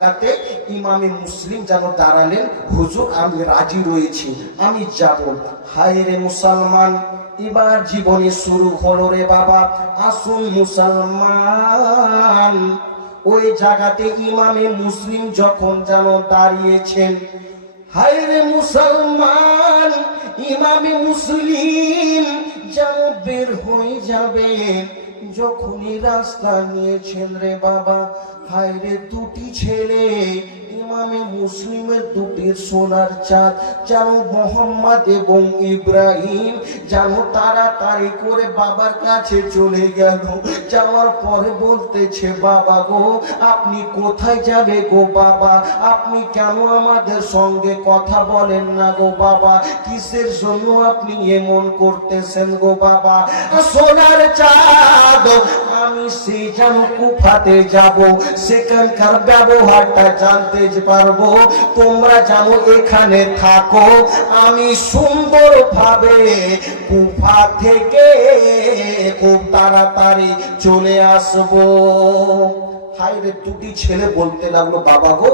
তাতে ইমামে মুসলিম যেন দাঁড়ালেন, হুজুর আমি রাজি রয়েছি, আমি যাব। হায় রে মুসলমান, এবার জীবনে শুরু হলো রে বাবা। আসুন মুসলমান, ওই জায়গাতে ইমামে মুসলিম যখন যেন দাঁড়িয়েছেন, হায় রে মুসলমান, ইমামে মুসলিম যেন বের হয়ে যাবে। যখনই রাস্তা নিয়েছেন রে বাবা, হায় রে দুটি ছেলে ইমামে মুসলিমের দুটি সোনার চাঁদ যেন মোহাম্মদ এবং ইব্রাহিম যেন তাড়াতাড়ি করে বাবার কাছে চলে গেল। যাওয়ার পরে বলতেছে, বাবা গো আপনি কোথায় যাবে গো বাবা? আপনি কেন আমাদের সঙ্গে কথা বলেন না গো বাবা? কিসের জন্য আপনি এমন করতেছেন গো বাবা? সোনার চাঁদ, আমি সেই যেন কুফাতে যাব, সেখানকার ব্যবহারটা জানতে পারবো। তোমরা যেন এখানে থাকো, আমি সুন্দরভাবে কুফা থেকে খুব তাড়াতাড়ি চলে আসবো। হায় রে দুটি ছেলে বলতে লাগলো, বাবা গো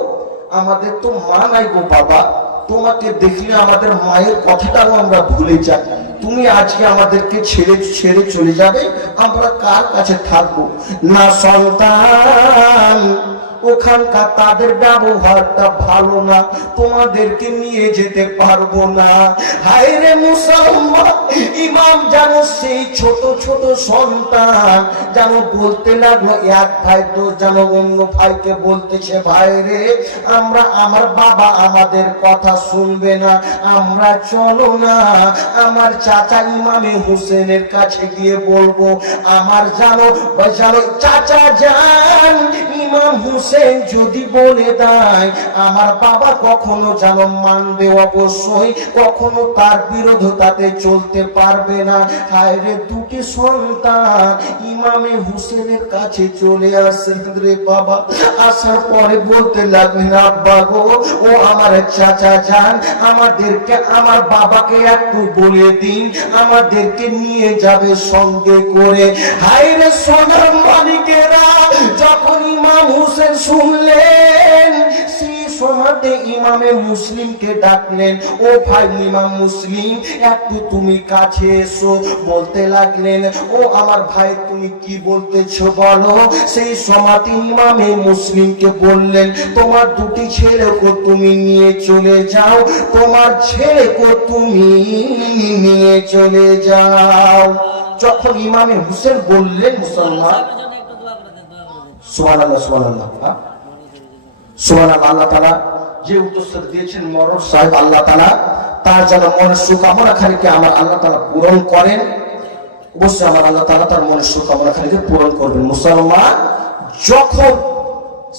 আমাদের তো মা নাই গো বাবা, তোমাকে দেখলে আমাদের মায়ের কথাটাও আমরা ভুলে যাই। তুমি আজকে আমাদেরকে ছেড়ে ছেড়ে চলে যাবে, আমরা কার কাছে থাকবো? না সন্তান, ওখানকার তাদের ব্যবহারটা ভালো না, তোমাদেরকে নিয়ে যেতে পারবো না। হায় রে মুসলমান, ইমাম যেন সেই ছোট ছোট সন্তান যেন বলতে লাগলো, এক ভাই তো যেন অন্য ভাইকে বলতেছে, ভাই রে আমরা আমার বাবা আমাদের কথা শুনবে না, আমরা চলো না আমার চাচা ইমামে হুসেনের কাছে গিয়ে বলবো। আমার জানো চাচা যান, ইমাম হুসেন যদি বলে দেয় আমার বাবা কখনো যেন মানবে, অবশ্যই কখনো তার বিরোধিতাতে চলতে পারবে না। হায় রে দুটি সন্তান ইমামে হুসেনের কাছে চলে আসেন রে বাবা। আসার পরে বলতে লাগলেন, আব্বা গো ও আমার চাচা যান, আমাদেরকে আমার বাবাকে একটু বলে দিন, আমাদেরকে নিয়ে যাবে সঙ্গে করে। হায় রে সোনার মালিকেরা, যখন ইমাম হুসেন শুনলেন, সেই সময়তে ইমামে মুসলিমকে ডাকলেন, ও ভাই ইমাম মুসলিম একটু তুমি কাছে এসো। বলতে লাগলেন, ও আমার ভাই তুমি কি বলতেছো বলো। সেই সময়তে ইমামে মুসলিমকে বললেন, তোমার দুটি ছেলেকে তুমি নিয়ে চলে যাও, তোমার ছেলেকে তুমি নিয়ে চলে যাও। যখন ইমামে হুসেন বললেন, মুসলমান সুবহানাল্লাহ সুবহানাল্লাহ সুবহানাল্লাহ, আল্লাহ তাআলা যে উত্তর দিয়েছেন মরর সাহেব, আল্লাহ তাআলা তার যেন মনের সুকামনা খানিকে আমার আল্লাহ তাআলা পূরণ করেন। অবশ্যই আমার আল্লাহ তাআলা তার মনের সুকামনা খানিকে পূরণ করবেন। মুসলমান যখন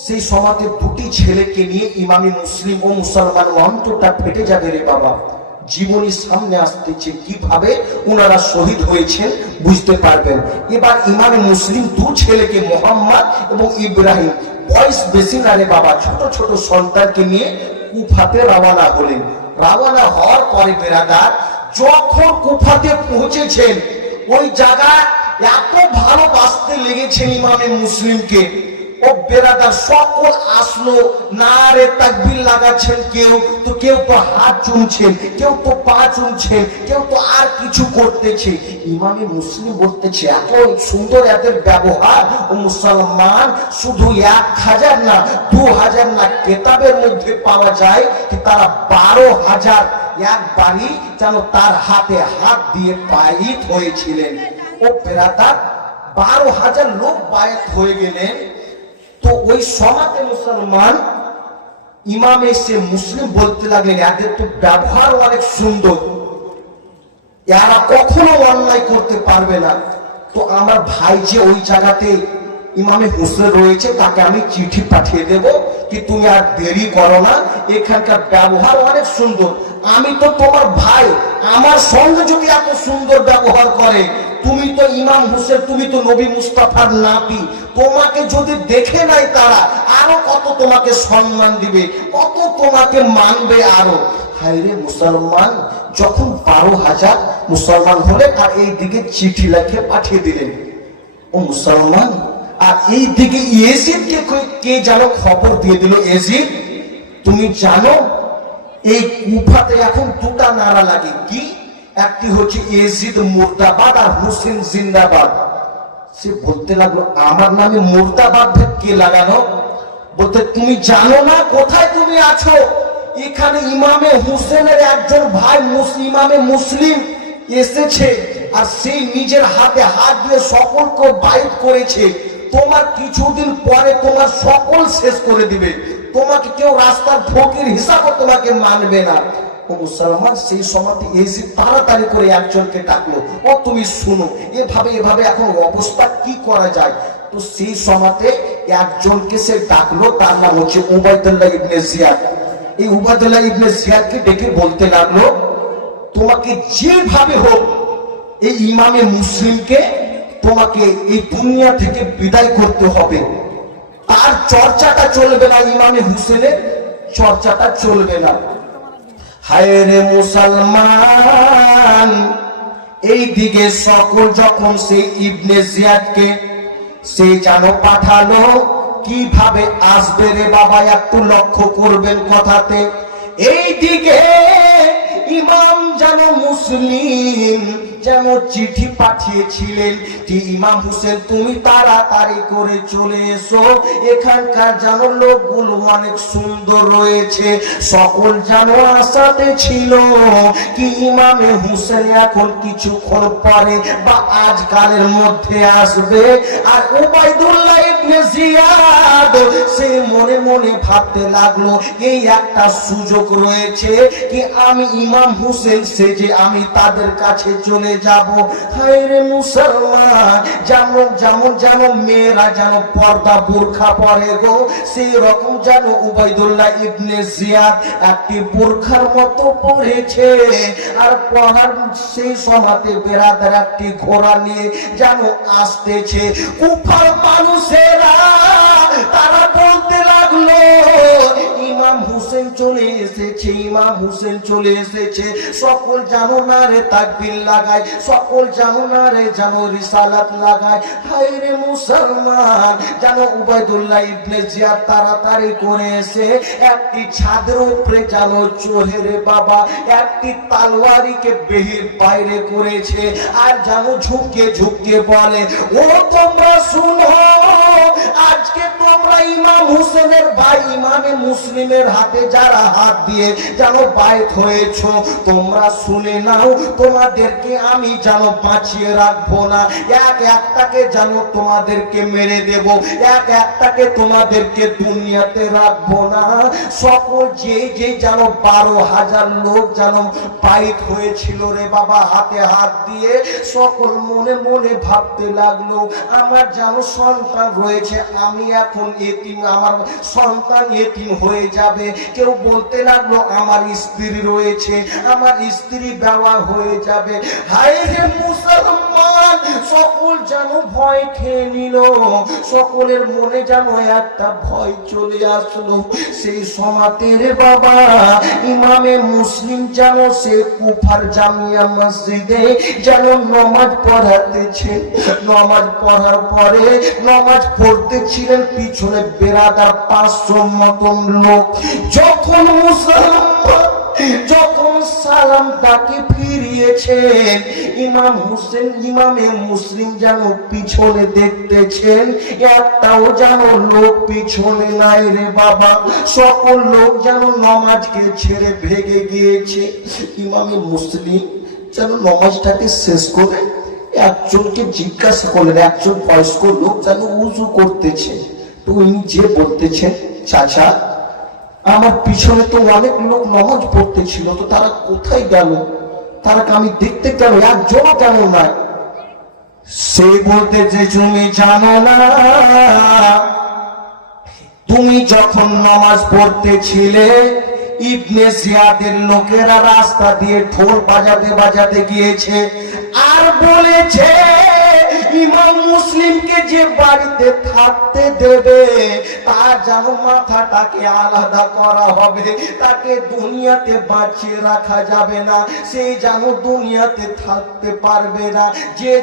সেই সমাজের দুটি ছেলেকে নিয়ে ইমামে মুসলিম ও মুসলমান অন্তরটা ফেটে যাবে রে বাবা। জীবনীর সামনে আসতেছে, কিভাবে ওনারা শহীদ হয়েছেন বুঝতে পারবেন। এবার ইমামে মুসলিম দু ছেলেকে মোহাম্মদ এবং ইব্রাহিম, বয়স বেশি না রে বাবা, ছোট ছোট সন্তানকে নিয়ে কুফাতে রওনা হলেন। রওনা হওয়ার পরে বেরাদার যখন কুফাতে পৌঁছেছেন, ওই জায়গায় এত ভালোবাসতে লেগেছেন ইমামে মুসলিমকে। ও বেরাদার সকল আসলো, নারে তাকবীর লাগাচ্ছেন, কেউ তো হাত চুমছেন, কেউ তো পা চুমছেন, কেউ তো আর কিছু করতেছে। ইমামে মুসলিম বলতেছে, এত সুন্দর এদের ব্যবহার, ও মুসলমান শুধু 1000 না 2000 না, কেতাবের মধ্যে পাওয়া যায় যে তারা 12,000 একবারই যেন তার হাতে হাত দিয়ে বায়াত হয়েছিলেন। ও বেরাদার 12,000 লোক বায়াত হয়ে গেলেন। তো ওই সমাজে মুসলমান ইমামে সে মুসলিম বলতে লাগলেন, এদের তো ব্যবহার অনেক সুন্দর, এরা কখনো অন্যায় করতে পারবে না। তো আমার ভাই যে ওই জায়গাতে ইমামে হুসেন রয়েছে, তাকে আমি চিঠি পাঠিয়ে দেব কি তুমি আর দেরি করো না, এখানকার ব্যবহার অনেক সুন্দর। আমি তো তোমার ভাই, আমার সঙ্গে যদি এত সুন্দর ব্যবহার করে, তুমি তো ইমাম হুসেন, তুমি তো নবী মুস্তাফার নাতি, তোমাকে যদি দেখে নাই তারা আরো কত তোমাকে সম্মান দিবে, কত তোমাকে মানবে আরো। হায়রে মুসলমান যখন 12,000 মুসলমান হলে, আর এই দিকে চিঠি লিখে পাঠিয়ে দিলেন। ও মুসলমান আর এই দিকে ইয়াজিদকে কে জানো খবর দিয়ে দিল, ইয়াজিদ তুমি জানো এই কুফাতে এখন দুটা নারা লাগে, কি একটি হচ্ছে ইয়াজিদ মুর্দাবাদ আর হুসেন জিন্দাবাদ। সে বলতে লাগলো আমার নামে মুর্দাবাদ কে লাগানো? বলতে তুমি জানো না কোথায় তুমি আছো? এখানে ইমামে হুসেনের একজন ভাই ইমামে মুসলিম এসেছে আর সেই নিজের হাতে হাত দিয়ে সকলকে বাইত করেছে, তোমার কিছুদিন পরে তোমার সকল শেষ করে দিবে, তোমাকে কেউ রাস্তার ফকির হিসাবে তোমাকে মানবে না। ও মুসলমান, সেই সময়তে এসে তাড়াতাড়ি করে একজনকে ডাকলো, ও তুমি শুনো এভাবে এভাবে এখন অবস্থা কি করা যায়। তো সেই সময়তে একজনকে সে ডাকলো, তার নাম হচ্ছে উবাইদুল্লাহ ইবনে জিয়াদ। এই উবাইদুল্লাহ ইবনে জিয়াদকে ডেকে বলতে লাগলো তোমাকে যেভাবে হোক এই ইমামে মুসলিমকে তোমাকে এই দুনিয়া থেকে বিদায় করতে হবে, তার চর্চাটা চলবে না, ইমামে হুসেনের চর্চাটা চলবে না। হায় রে মুসলমান, এই দিকে সকল যখন সেই ইবনে জিয়াদকে সে যেন পাঠালো, কিভাবে আসবে রে বাবা একটু লক্ষ্য করবেন কথাতে। এই দিকে ইমাম যেন মুসলিম যেন চিঠি পাঠিয়েছিলেন যে ইমাম হুসেন তুমি তাড়াতাড়ি করে চলে এসো, এখানকার যেন লোকগুলো অনেক সুন্দর রয়েছে। সকল যেন আশাতে ছিল কি ইমামে হুসেন এখন কিছুক্ষণ পরে বা আজকালের মধ্যে আসবে। আর উবাইদুল্লাহ ইবনে জিয়াদ সে মনে মনে ভাবতে লাগলো এই একটা সুযোগ রয়েছে কি আমি ইমাম হুসেন সেজে আমি তাদের কাছে চলে যাব। হায় রে মুসলমান, যেমন যেমন যেন মেয়েরা যেন পর্দা বোরখা পরে গো, সেই রকম যেন উবাইদুল্লাহ ইবনে জিয়াদ একটি বোরখার মতো পরেছে। আর পড়ার সেই সময়তে বেরাদার একটি ঘোড়া নিয়ে যেন আসতেছে। কুফার মানুষেরা তারা বলতে লাগলো ইমাম হুসেন চলে এসেছে, ইমাম হুসেন চলে এসেছে। সকল জানো না রে তাকবীর লাগায়, সকল জানো না রে জানো রিসালাত লাগায়। হায় রে মুসলমান, জানো উবাইদুল্লাহ ইবনে জিয়াদ তাড়াতাড়ি করে এসে একটি ছাদের উপরে জানো চোহে রে বাবা একটি তালওয়ারিকে বেহির বাইরে করেছে। আর জানো ঝুঁকে ঝুঁকে বলে ও তোমরা শুনো, আজকে তোমরা ইমাম হুসেনের ভাই ইমামে মুসলিমের হাতে যারা হাত দিয়ে যেন বাইত হয়েছ, তোমরা শুনে নাও তোমাদেরকে আমি যেন বাঁচিয়ে রাখবো না, এক একটাকে যেন তোমাদেরকে মেরে দেব, এক একটাকে তোমাদেরকে দুনিয়াতে রাখবো না। সকল যে যে যেন 12,000 লোক যেন বাইত হয়েছিল রে বাবা হাতে হাত দিয়ে, সকল মনে মনে ভাবতে লাগলো আমার যেন সন্তান রয়েছে, আমি এখন এতিম, আমার সন্তান এতিম হয়ে যাবে। কেউ বলতে লাগলো আমার স্ত্রী রয়েছে, আমার স্ত্রী বেওয়া হয়ে যাবে। হায় রে মুসলমান, সকল যেন ভয় খেয়ে নিল, সকলের মনে যেন একটা ভয় চলে আসলো। সেই সমাতে রে বাবা ইমামে মুসলিম যেন সে কুফার জামিয়া মসজিদে যেন নমাজ পড়াতেছেন। নমাজ পড়ার পরে নমাজ পড়তেছিলেন, পিছনে বেরাদার 500 মতন লোক। যখন মুসলমান যখন সালাম তাকে ফিরিয়েছেন, ইমাম হুসেন ইমামে মুসলিম যেন পিছনে দেখতেছেন, একটাও যেন লোক পিছনে নাই রে বাবা। সকল লোক যেন নামাজকে ছেড়ে ভেগে গিয়েছে। ইমামে মুসলিম যেন নামাজটাকে শেষ করে একজনকে জিজ্ঞাসা করলেন, একজন বয়স্ক লোক যেন উজু করতেছে, তো উনি যে বলতেছেন চাচা আমার পিছনে তো অনেক লোক নামাজ পড়তেছিল, তো তারা কোথায় গেল, তারা আমি দেখতে গেল একজন কেন নাই? সে বলতে যে তুমি জানো না, তুমি যখন নামাজ পড়তেছিলে ইবনে জিয়াদের লোকেরা রাস্তা দিয়ে ঢোল বাজাতে বাজাতে গিয়েছে আর বলেছে ইমাম মুসলিমকে যে বাড়িতে থাকতে দেবে তার যেন মাথাটাকে আলাদা করা হবে, তাকে দুনিয়াতে বাঁচিয়ে রাখা যাবে না, সে যেন দুনিয়াতে থাকতে পারবে না, যে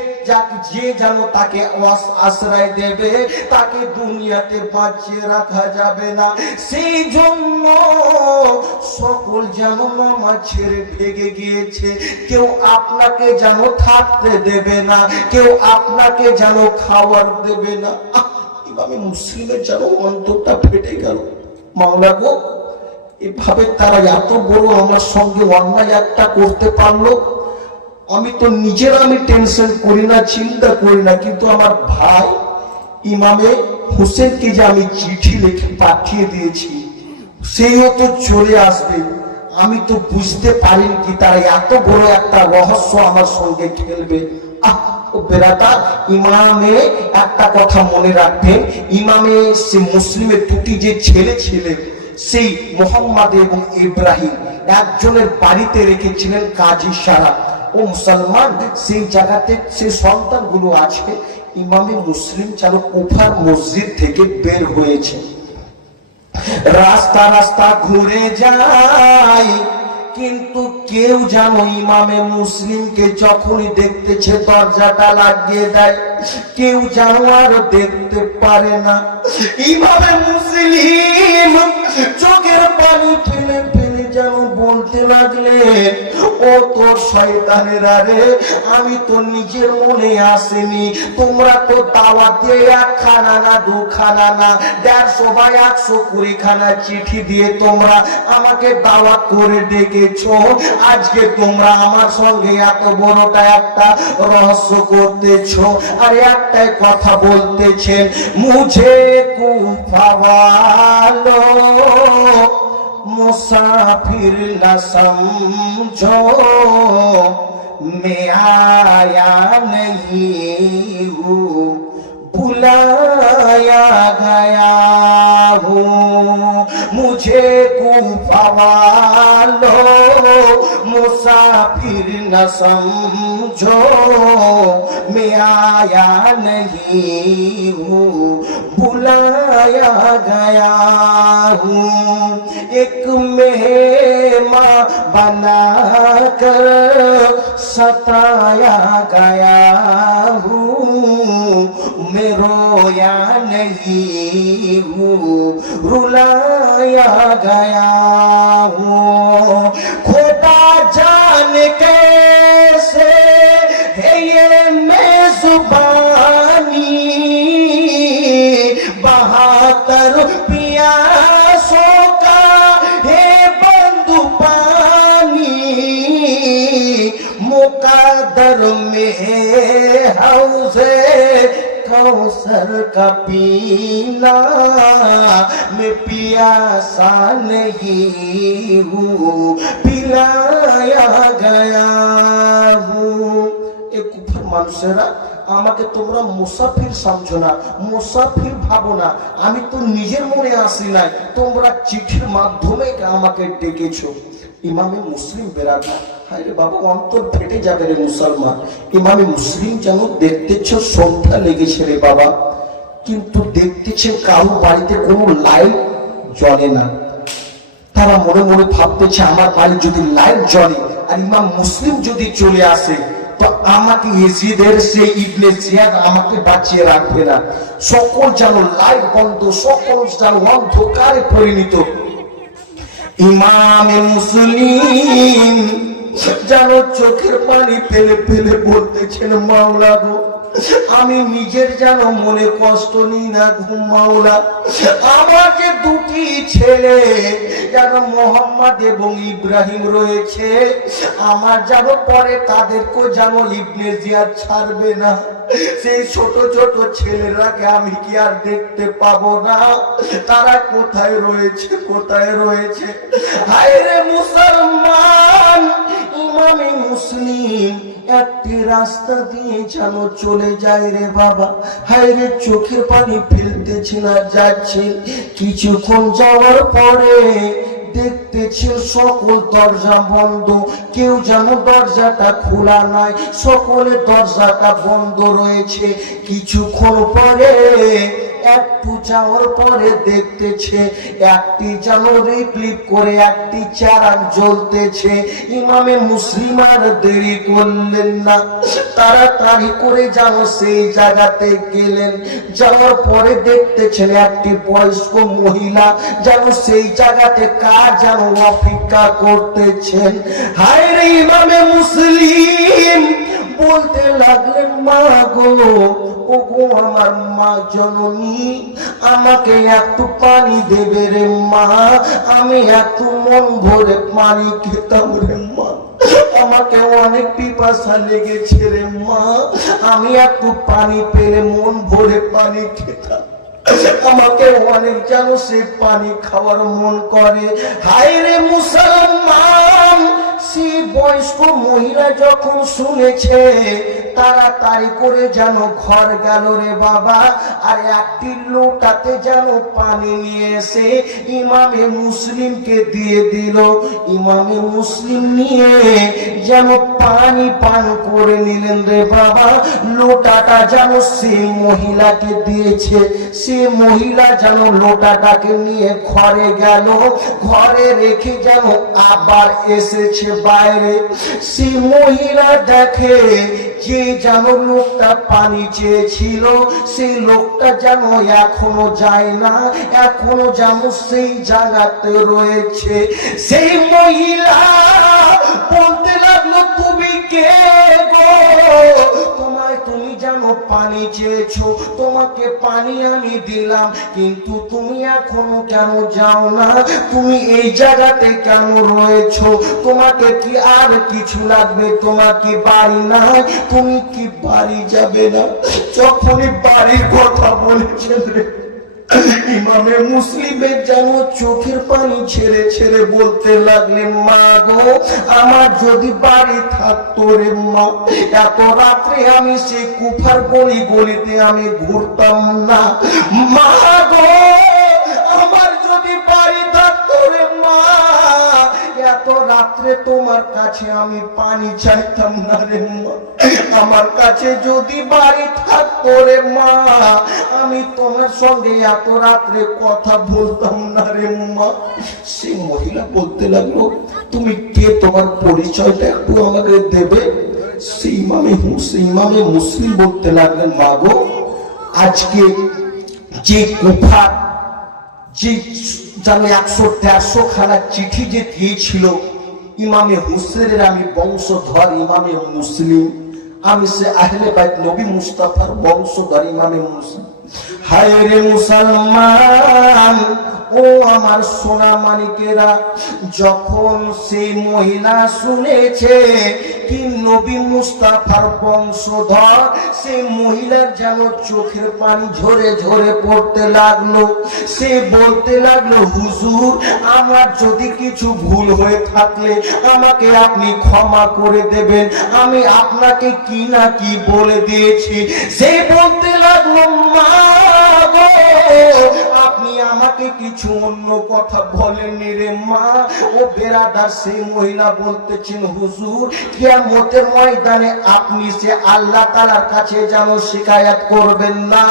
যেন তাকে আশ্রয় দেবে তাকে দুনিয়াতে বাঁচিয়ে রাখা যাবে না। সেই জন্য সকল যেন নামাজ ছেড়ে ভেগে গিয়েছে। কেউ আপনাকে যেন থাকতে দেবে না, কেউ আপনাকে যেন খাবার দেবে না। ইমামে মুসলিমের যেন অন্তরটা ফেটে গেল। মাওলা গো, এভাবে তারা এত বড় আমার সঙ্গে অন্যায় একটা করতে পারলো। আমি তো নিজের আমি টেনশন করি না, চিন্তা করি না, কিন্তু আমার ভাই ইমামে হোসেনকে যে আমি চিঠি লিখে পাঠিয়ে দিয়েছি সেইও তো চলে আসবে। আমি তো বুঝতে পারিনি কি তারা এত বড় একটা রহস্য আমার সঙ্গে খেলবে। বেরাটা, ইমামে একটা কথা মনে রাখবেন, ইমামে সে মুসলিমের দুটি যে ছেলে ছিলেন সেই মোহাম্মদ এবং ইব্রাহিম, একজনের বাড়িতে রেখেছিলেন কাজী সারা। ও মুসলমান, সেই জায়গাতে সেই সন্তানগুলো আছে। ইমামে মুসলিম যেন কুফার মসজিদ থেকে বের হয়েছে, রাস্তা রাস্তা ঘুরে যায়, কিন্তু কেউ যেন ইমামে মুসলিমকে যখনই দেখতেছে দরজাটা লাগিয়ে দেয়, কেউ যেন আর দেখতে পারে না। ইমামে মুসলিম চোখের পানি ফেলে ফেলে যেন বলতে লাগলে, ও তোর শয়তানেরা রে, আমি তো নিজের মনে আসেনি, তোমরা তো দাওয়াত দিয়ে একখানা না দুখানা না 150 বা 120 খানা চিঠি দিয়ে তোমরা আমাকে দাওয়াত করে ডেকেছো। আজকে তোমরা আমার সঙ্গে এত বড়টা একটা রহস্য করতেছো, আর একটাই কথা বলতেছেন, মুঝে কুফা वालो मुसाफिर न समझो, मैं आया नहीं हूँ, बुलाया गया हूँ। मुझे कुफा वालो मुसाफिर न समझो, मैं आया नहीं हूँ, बुलाया गया हूँ। एक मेहमान बनाकर सताया गया हूँ, मैं रोया नहीं हूँ, रुलाया गया हूँ। खुदा जाने कैसे है ये मेज़बानी, 72 पियासों का है बंदू पानी, मुकद्दर में हौज़े कौसर का पीना, मैं पियासा नहीं हूँ, पिलाया गया हूँ। एक कुफर মানুষেরা আমাকে তোমরা মুসাফির সমঝো না, মুসাফির ভাবো না, আমি তো নিজের মনে আসি নাই, তোমরা চিঠির মাধ্যমে আমাকে ডেকেছো। ইমামে মুসলিম বেরাটা, হায় রে বাবা, অন্তর ফেটে যাবে রে মুসলমান। ইমামে মুসলিম যেন দেখতেছ সন্ধ্যা লেগেছে রে বাবা, কিন্তু দেখতেছেন কারো বাড়িতে কোনো লাইট জ্বলে না। তারা মনে মনে ভাবতেছে আমার বাড়ি যদি লাইট জ্বলে আর ইমাম মুসলিম যদি চলে আসে তো আমাকে ইয়েজিদের সে ইবনে জিয়াদ আমাকে বাঁচিয়ে রাখবে না। সকল যেন লাইট বন্ধ, সকল যেন অন্ধকারে পরিণত। ইমামে মুসলিম যেন চোখের পানি ফেলে ফেলে বলতেছেন, মাওলা গো, আমি নিজের যেন মনে কষ্ট নিই না গো মাওলা। আমার যে দুটি ছেলে যেন মোহাম্মদ এবং ইব্রাহিম রয়েছে, আমার যেন পরে তাদেরকেও যেন ইবনে জিয়াদ ছাড়বে না। সেই ছোট ছোট ছেলেরাকে আমি কি আর দেখতে পাবো না? তারা কোথায় রয়েছে, কোথায় রয়েছে? হায় রে মুসলমান, ইমামে মুসলিম একটি রাস্তা দিয়ে যেন চলে যায় রে বাবা। হায় রে, চোখের পানি ফেলতেছে না, যাচ্ছে। কিছুক্ষণ যাওয়ার পরে দেখতেছে সকল দরজা বন্ধ, কেউ যেন দরজাটা খোলা নাই, সকলে দরজাটা বন্ধ রয়েছে। কিছুক্ষণ পরে একটু যাওয়ার পরে দেখতেছে একটি যেন রিপ্লিপ করে একটি চারাক জ্বলতেছে। ইমামে মুসলিম আর দেরি করলেন না, তাড়াতাড়ি করে যেন সেই জায়গাতে গেলেন। যাওয়ার পরে দেখতেছেন একটি বয়স্ক মহিলা যেন সেই জায়গাতে কাজ যেন অপেক্ষা করতেছেন। হায় রে ইমামে মুসলিম বলতে লাগলেন, মা গো, ওগো আমার মা জননী, আমাকে একটু পানি দেবে রে মা, আমি একটু মন ভরে পানি খেতাম রে মা, আমাকে অনেক পিপাসা লেগেছে রে মা, আমি একটু পানি পেলে মন ভরে পানি খেতাম, আমাকে অনেক যেন সে পানি খাওয়ার মন করে। হায় রে মুসলমান, সেই বয়স্ক মহিলা যখন শুনেছে তাড়াতাড়ি করে যেন ঘর গেল রে বাবা, আর একটি লোটাতে যেন পানি নিয়ে এসে ইমামে মুসলিমকে দিয়ে দিল। ইমামে মুসলিম নিয়ে যেন পানি পান করে নিলেন রে বাবা। লোটাটা যেন সে মহিলাকে দিয়েছে, সে মহিলা যেন লোটাটাকে নিয়ে ঘরে গেল, ঘরে রেখে যেন আবার এসেছে বাইরে। সে মহিলা দেখে যে যেন লোকটা পানি চেয়েছিল সেই লোকটা যেন এখনো যায় না, এখনো যেন সেই জায়গাতে রয়েছে। সেই মহিলা বলতে লাগলো, তুমি কে গো? তুমি যেন পানি চেয়েছো, তোমাকে পানি আমি দিলাম, কিন্তু তুমি এখনো কেন যাও না? তুমি এই জায়গাতে কেন রয়েছো? তোমাকে কি আর কিছু লাগবে? তোমার কি বাড়ি নাই? তুমি কি বাড়ি যাবে না? যখনই বাড়ির কথা বলেছেন রে, ইমামে মুসলিমের যেন চোখের পানি ছেড়ে ছেড়ে বলতে লাগলেন, মা গো, আমার যদি বাড়ি থাকতো রে মা, এত রাত্রে আমি সেই কুফার গলি গলিতে আমি ঘুরতাম না। মা গো, আমার যদি বাড়ি থাকতো রে মা, এত রাত্রে তোমার কাছে আমি পানি চাইতাম না রে মা। আমার কাছে যদি বাড়ি থাকতো রে মা, আমি তোমার সঙ্গে এত রাত্রে কথা বলতাম না রে মা। সেই মহিলা বলতে লাগলো, তুমি কে? তোমার পরিচয়টা একটু আমাকে দেবে? সেই ইমামে মুসলিম বলতে লাগলেন, মা গো, আজকে যে কুফা যে জানো 100-150 খানা চিঠি যে দিয়েছিল ইমামে হুসেনের, আমি বংশধর ইমামে মুসলিম, আমি সে আহলে বাইত নবী মুস্তাফার বংশধর ইমামে মুসলিম। হায় রে মুসলমান, ও আমার সোনা মানিকেরা, যখন সেই মহিলা শুনেছে কি নবী মুস্তাফার বংশধর, সেই মহিলার যেন চোখের পানি ঝরে ঝরে পড়তে লাগলো। সে বলতে লাগলো, হুজুর, আমার যদি কিছু ভুল হয়ে থাকলে আমাকে আপনি ক্ষমা করে দেবেন, আমি আপনাকে কি না কি বলে দিয়েছি। সে বলতে লাগলো, মা গো, আপনি আমাকে কিছু অন্য কথা বলেননি রে মা। ও বেরাদার, সেই মহিলা বলতেছেন, হুজুর, কিয়ামতের ময়দানে আপনি সে আল্লাহ তাআলার কাছে যেন শিকায়াত করবেন না।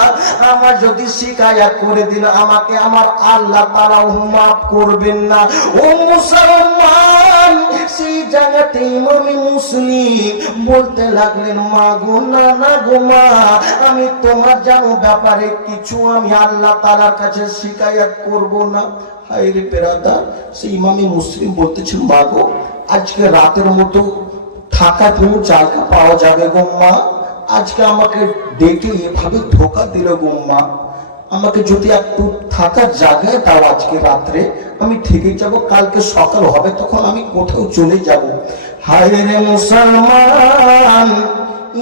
আমার যদি শিকায়াত করে দিল আমাকে আমার আল্লাহ তাআলা মাফ করবেন না। ও মুসলমান, সেই জায়গাতে ইমামে মুসলিম বলতে লাগলেন, মা গো, না গো মা, আমি তোমার জানো ব্যাপারে কিছু আমি আল্লাহ তাআলার কাছে শিকায়াত করব না। হায় রে বেরাদার, সেই ইমামে মুসলিম বলতেছেন, মা গো, আজকে রাতের মতো থাকার কোনো জায়গা পাওয়া যাবে গো মা? আজকে আমাকে ডেকে এভাবে ধোকা দিল গো মা, আমাকে যদি একটু থাকার জায়গায় দাও আজকে রাত্রে, আমি থেকে যাব, কালকে সকাল হবে তখন আমি কোথাও চলে যাব। হায় রে মুসলমান,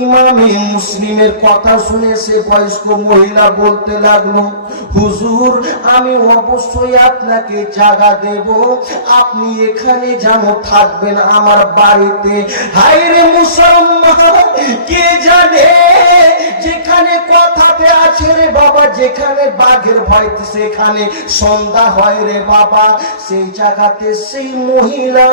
ইমামে মুসলিমের কথা শুনে সে বয়স্ক মহিলা বলতে লাগলো, হুজুর, আমি অবশ্যই আপনাকে জায়গা দেব, আপনি এখানে যেন থাকবেন আমার বাড়িতে। হায় রে মুসলমান, কে জানে যেখানে এখানে কথাতে আছে রে বাবা, যেখানে বাঘের ভয় সেখানে সন্ধ্যা হয় রে বাবা। সেই জায়গাতে সেই মহিলা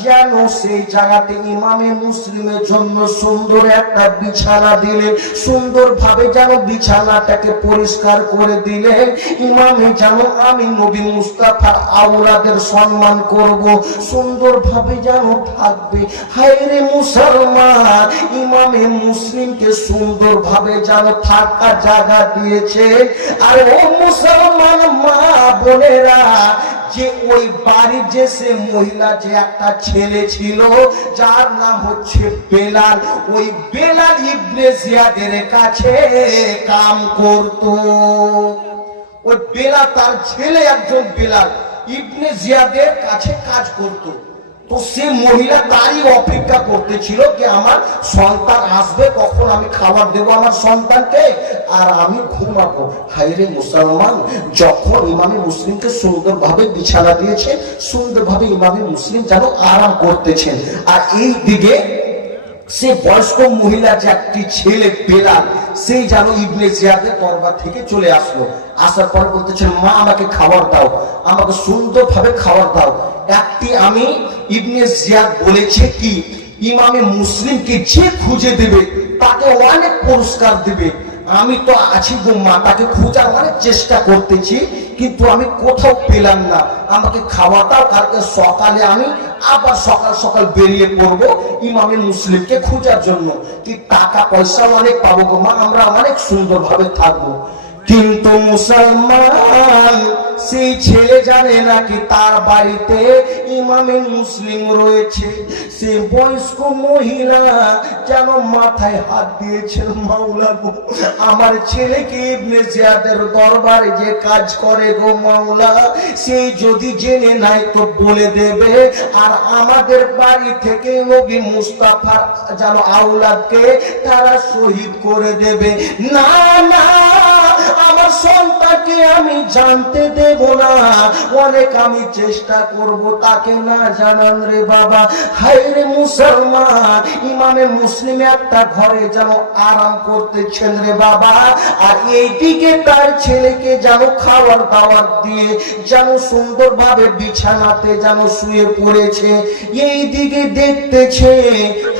যেন সেই জায়গাতে ইমামে মুসলিমের জন্য সুন্দর একটা বিছানা দিলেন, সুন্দর ভাবে যেন বিছানাটাকে পরিষ্কার করে দিলেন। ইমামে যেন আমি নবী মুস্তাফার আওলাদের সম্মান করব, সুন্দর ভাবে যেন থাকবে। হায় রে মুসলমান, ইমামে মুসলিমকে সুন্দর ভাবে যেন থাকার জায়গা দিয়েছে। আর ও মুসলমান মা বোনেরা, যে ওই বাড়ির যে সে মহিলা, যে একটা ছেলে ছিল যার নাম হচ্ছে বেলাল, ওই বেলাল ইবনে জিয়াদের কাছে কাম করত। ওই বেলাল, তার ছেলে একজন বেলাল ইবনে জিয়াদের কাছে কাজ করত। তো সে মহিলা তারই অপেক্ষা করতেছিল যে আমার সন্তান আসবে, কখন আমি খাবার দেবো আমার সন্তানকে আর আমি ঘুমাবো। হায়রে মুসলমান, যখন ইমামে মুসলিমকে সুন্দরভাবে বিছানা দিয়েছে, সুন্দরভাবে ইমামে মুসলিম যেন আরাম করতেছেন, আর এই দিকে সে বয়স্ক মহিলা যে একটি ছেলে বেলাল, সেই যেন ইবনে জিয়াদের দরবার থেকে চলে আসলো। আসার পর বলতেছেন, মা আমাকে খাবার দাও, আমাকে সুন্দরভাবে খাবার দাও। একটি আমি ইবনে জিয়াদ বলেছে কি, ইমামে মুসলিমকে যে খুঁজে দেবে তাকে অনেক পুরস্কার দেবে। আমি তো আছি গো মা, তাকে খোঁজার অনেক চেষ্টা করতেছি, কিন্তু আমি কোথাও পেলাম না। আমাকে খাওয়া দাও, কালকে সকালে আমি আবার সকাল সকাল বেরিয়ে পড়বো ইমামে মুসলিমকে খোঁজার জন্য। কি টাকা পয়সা অনেক পাবো গো মা, আমরা অনেক সুন্দরভাবে থাকবো। কিন্তু মুসলমান সেই ছেলে জানে নাকি তার বাড়িতে ইমামে মুসলিম রয়েছে। সে বয়স্ক মহিলা যেন মাথায় হাত দিয়েছে, মাওলা গো আমার ছেলেকে ইবনে জিয়াদের দরবারে যে কাজ করে গো মাওলা, সে যদি জেনে নাই তো বলে দেবে, আর আমাদের বাড়ি থেকে নবী মুস্তাফার যেন আওলাদকে তারা শহীদ করে দেবে। না না, আমার সন্তানকে আমি জানতে দেব না, অনেক আমি চেষ্টা করব তাকে না জানান রে বাবা। হায় রে মুসলমান, ইমামে মুসলিম একটা ঘরে যেন আরাম করতেছেন রে বাবা, আর এইদিকে তার ছেলেকে যেন খাবার দাবার দিয়ে যেন সুন্দরভাবে বিছানাতে যেন শুয়ে পড়েছে। এই দিকে দেখতেছে,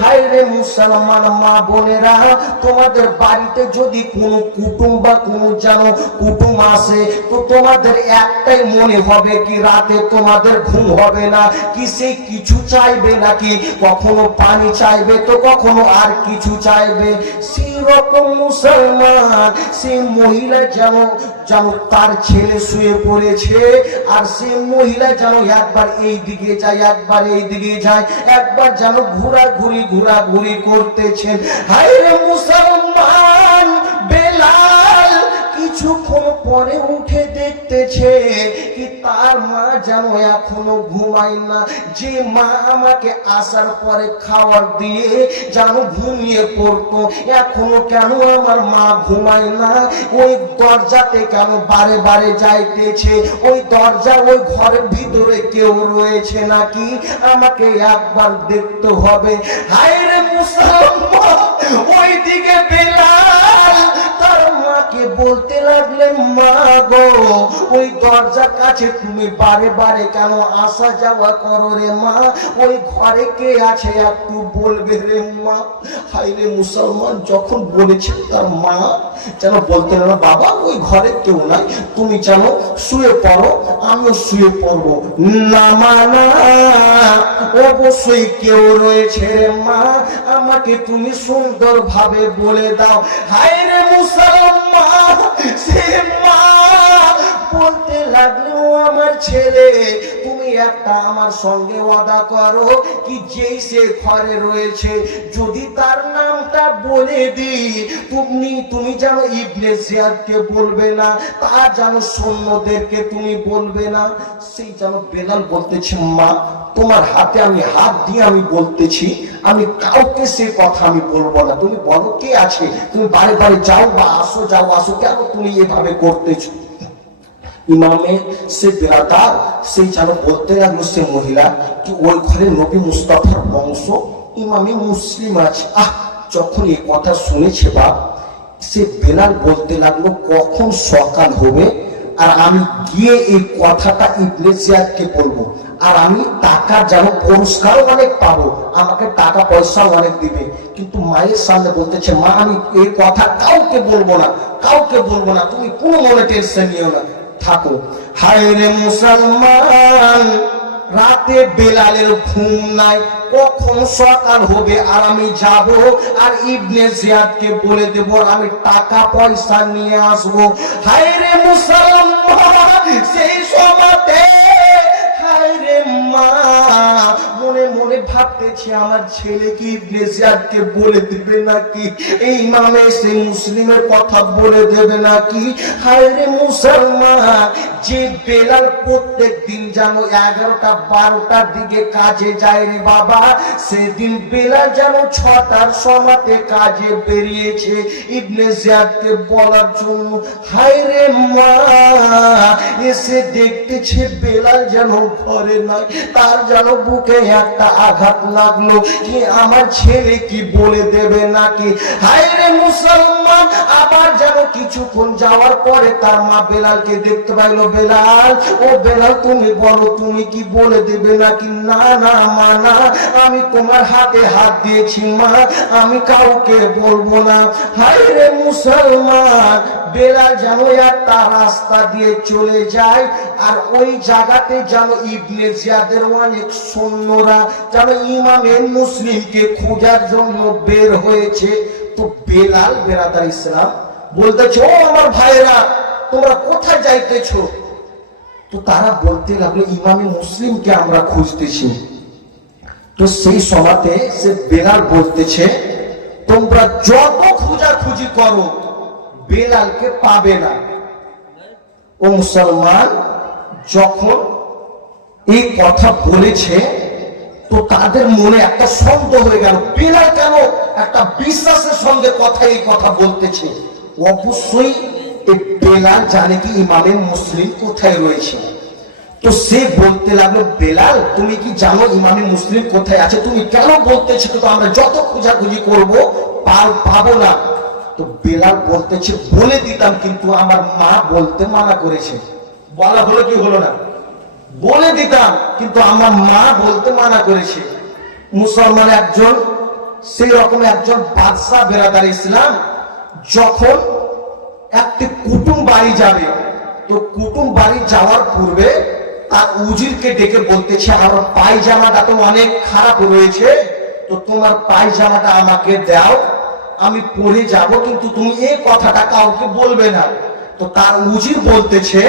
হায় রে মুসলমান মা বোনেরা, তোমাদের বাড়িতে যদি কোনো কুটুম বা কোনো যেন কুটুম আসে, তো তোমাদের একটাই মনে হবে কি, রাতে তোমাদের ঘুম হবে না কি, সে কিছু চাইবে নাকি, কখনো পানি চাইবে তো কখনো আর কিছু চাইবে। সেই রকম মুসলমান সেই মহিলা যেন যেন তার ছেলে শুয়ে পড়েছে, আর সে মহিলা যেন একবার এই দিকে যায় একবার এই দিকে যায়, একবার যেন ঘোরাঘুরি করতেছেন। হায় রে মুসলমান, বেলাল কিছুক্ষণ পরে উঠে দেখতেছে কি তার মা যেন এখনো ঘুমায় না। যে মা আমাকে আসার পরে খাবার দিয়ে যেন ঘুমিয়ে পড়তো, এখনো কেন আমার মা ঘুমায় না? ওই দরজাতে কেন বারে বারে যাইতেছে? ওই দরজা ওই ঘরের ভিতরে কেউ রয়েছে নাকি, আমাকে একবার দেখতে হবে। হায় রে মুসলমান, ওই দিকে বেলাল তার মাকে বলতে লাগলেন, মা গো ওই দরজার কাছে তুমি বারে বারে কেন আসা যাওয়া করো রে মা? ওই ঘরে কে আছে একটু বলবে রে মা? হায় রে মুসলমান, যখন বলেছে তার মা যেন বলতে না, বাবা ওই ঘরে কেউ নাই, তুমি যেন শুয়ে পড়ো, আমিও শুয়ে পড়বো। না মানা, অবশ্যই কেউ রয়েছে রে মা, আমাকে তুমি সুন্দর ভাবে বলে দাও। হায় রে মুসলমান, সে মা বলতে লাগলো, আমার ছেলে তুমি একটা আমার সঙ্গে ওয়াদা করো কি, যেই সে ঘরে রয়েছে যদি তার নামটা বলে দিই, তুমি যেন ইবনে জিয়াদকে বলবে না, তার যেন সৈন্যদেরকে তুমি বলবে না। সেই যেন বেলাল বলতেছে, মা তোমার হাতে আমি হাত দিয়ে আমি বলতেছি, আমি কাউকে সে কথা আমি বলবো না, তুমি বলো কে আছে, তুমি বারে বারে যাও বা আসো, যাও আসো, কেন তুমি এভাবে করতেছো? ইমামে সে বিরাদার সেই যেন বলতে লাগলো সে মহিলা কি ওই ঘরে নবী মুস্তাফার বংশ ইমামে মুসলিম আছে। যখন এই কথা শুনেছে বাপ, সে বেলাল বলতে লাগলো কখন সকাল হবে আর আমি গিয়ে এই কথাটা ইবনে জিয়াদকে বলবো, আর আমি টাকা যেন পুরস্কার অনেক পাবো, আমাকে টাকা পয়সা অনেক দিবে। কিন্তু মায়ের সামনে বলতেছে, মা আমি এই কথা কাউকে বলবো না, কাউকে বলবো না, তুমি কোনো মনে টেনশন নিও না, থাকো। হায় রে মুসলমান, রাতে বেলালের ঘুম নাই, কখন সকাল হবে আর আমি যাব আর ইবনে জিয়াদকে বলে দেব আমি টাকা পয়সা নিয়ে আসবো। হায় রে মুসলমান, সেই সময়তে হায় রে মা মনে মনে ভাবতেছে আমার ছেলে কি ইবনে জিয়াদকে বলে দিবে নাকি, এই নামে সেই মুসলিমের কথা বলে দেবে নাকি। হায় রে মুসলমান, যে বেলাল প্রত্যেক দিন যেন 11টা 12টার দিকে কাজে যায় রে বাবা, সেদিন বেলাল যেন 6টার সময়তে কাজে বেরিয়েছে ইবনে জিয়াদকে বলার জন্য। হায় রে মা, এসে দেখতেছে বেলাল যেন ঘরে নাই, তার যেন বুকে একটা আঘাত লাগলো, কি আমার ছেলে কি বলে দেবে নাকি। হায় রে মুসলমান, আবার যেন কিছুক্ষণ যাওয়ার পরে তার মা বেলালকে দেখতে পাইলো। বেলাল, ও বেলাল তুমি বলো তুমি কি বলে দেবে নাকি। না না মা না, আমি তোমার হাতে হাত দিয়েছি মা, আমি কাউকে বলবো না। হায় রে মুসলমান, বেলাল যেন একটা রাস্তা দিয়ে চলে যায় আর ওই জায়গাতে যেন ইবনে জিয়াদের অনেক সৈন্যরা যেন ইমামে মুসলিমকে খোঁজার জন্য বের হয়েছে। তো বেলাল বেরাদার ইসলাম বলতেছে, ও আমার ভাইরা তোমরা কোথায় যাইতেছো। তো তারা বলতে লাগলো ইমামে মুসলিমকে আমরা খুঁজতেছি। তো সেই সময়তে সে বেলাল বলতেছে, তোমরা যত খোঁজাখুঁজি করো বেলালকে পাবে না। ও মুসলমান, যখন এই কথা বলেছে তো তাদের মনে একটা সন্দেহ হয়ে গেল, বেলাল কেন একটা বিশ্বাসের সঙ্গে এই কথা বলতেছে। অবশ্যই এই বেলাল জানে কি ইমামে মুসলিম কোথায় রয়েছে। তো সে বলতে লাগলো, বেলাল তুমি কি জানো ইমামে মুসলিম কোথায় আছে, তুমি কেন বলতেছো তো আমরা যত খোঁজাখুঁজি করবো পাবো না। তো বেলাল বলতেছে, বলে দিতাম কিন্তু আমার মা বলতে মানা করেছে। বলা হলো কি হলো না, বলে দিতাম কিন্তু আমার মা বলতে মানা করেছে। মুসলমান একজন সেই রকম একজন বাদশা বেরাদার ইসলাম যখন একটি কুটুম বাড়ি যাবে, তো কুটুম বাড়ি যাওয়ার পূর্বে তার উজিরকে ডেকে বলতেছে, আমার পায়জামাটা তো অনেক খারাপ রয়েছে, তো তোমার পায়জামাটা আমাকে দাও, আমি পরে যাব, কিন্তু তুমি এই কথাটা কাউকে বলবে না। তো তার উজির বলতেছে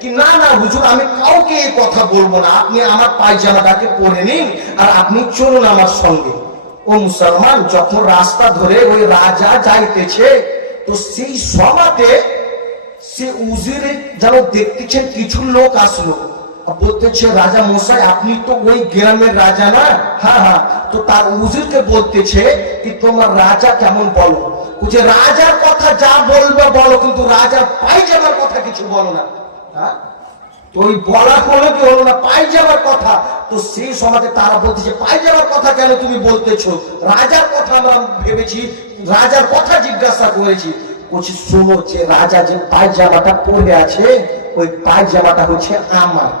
কি, না না হুজুর, আমি কাউকে এই কথা বলবো না, আপনি আমার পায়জামাটাকে পরে নিন আর আপনি চলুন আমার সঙ্গে। ও মুসলমান, যখন রাস্তা ধরে ওই রাজা যাইতেছে, তো সেই সভাতে সে উজিরে যেন দেখতেছেন কিছু লোক আসলো, বলতেছে, রাজা মশাই আপনি তো ওই গ্রামের রাজা না। হ্যাঁ হ্যাঁ। তো তার উজিরকে বলতেছে কি, তোমার রাজা কেমন বলো, যে রাজার কথা যা বলবে বলো, কিন্তু রাজার পায়জামার কথা কিছু বলো না। হ্যাঁ, তো ওই বলা হলো কি হলো না, পায়জামার কথা। তো সেই সমাজে তারা বলতেছে, পায়জামার কথা কেন তুমি বলতেছো, রাজার কথা আমরা ভেবেছি, রাজার কথা জিজ্ঞাসা করেছি। বলছি, শোনো, যে রাজা যে পায়জামাটা পরে আছে ওই পায়জামাটা হচ্ছে আমার।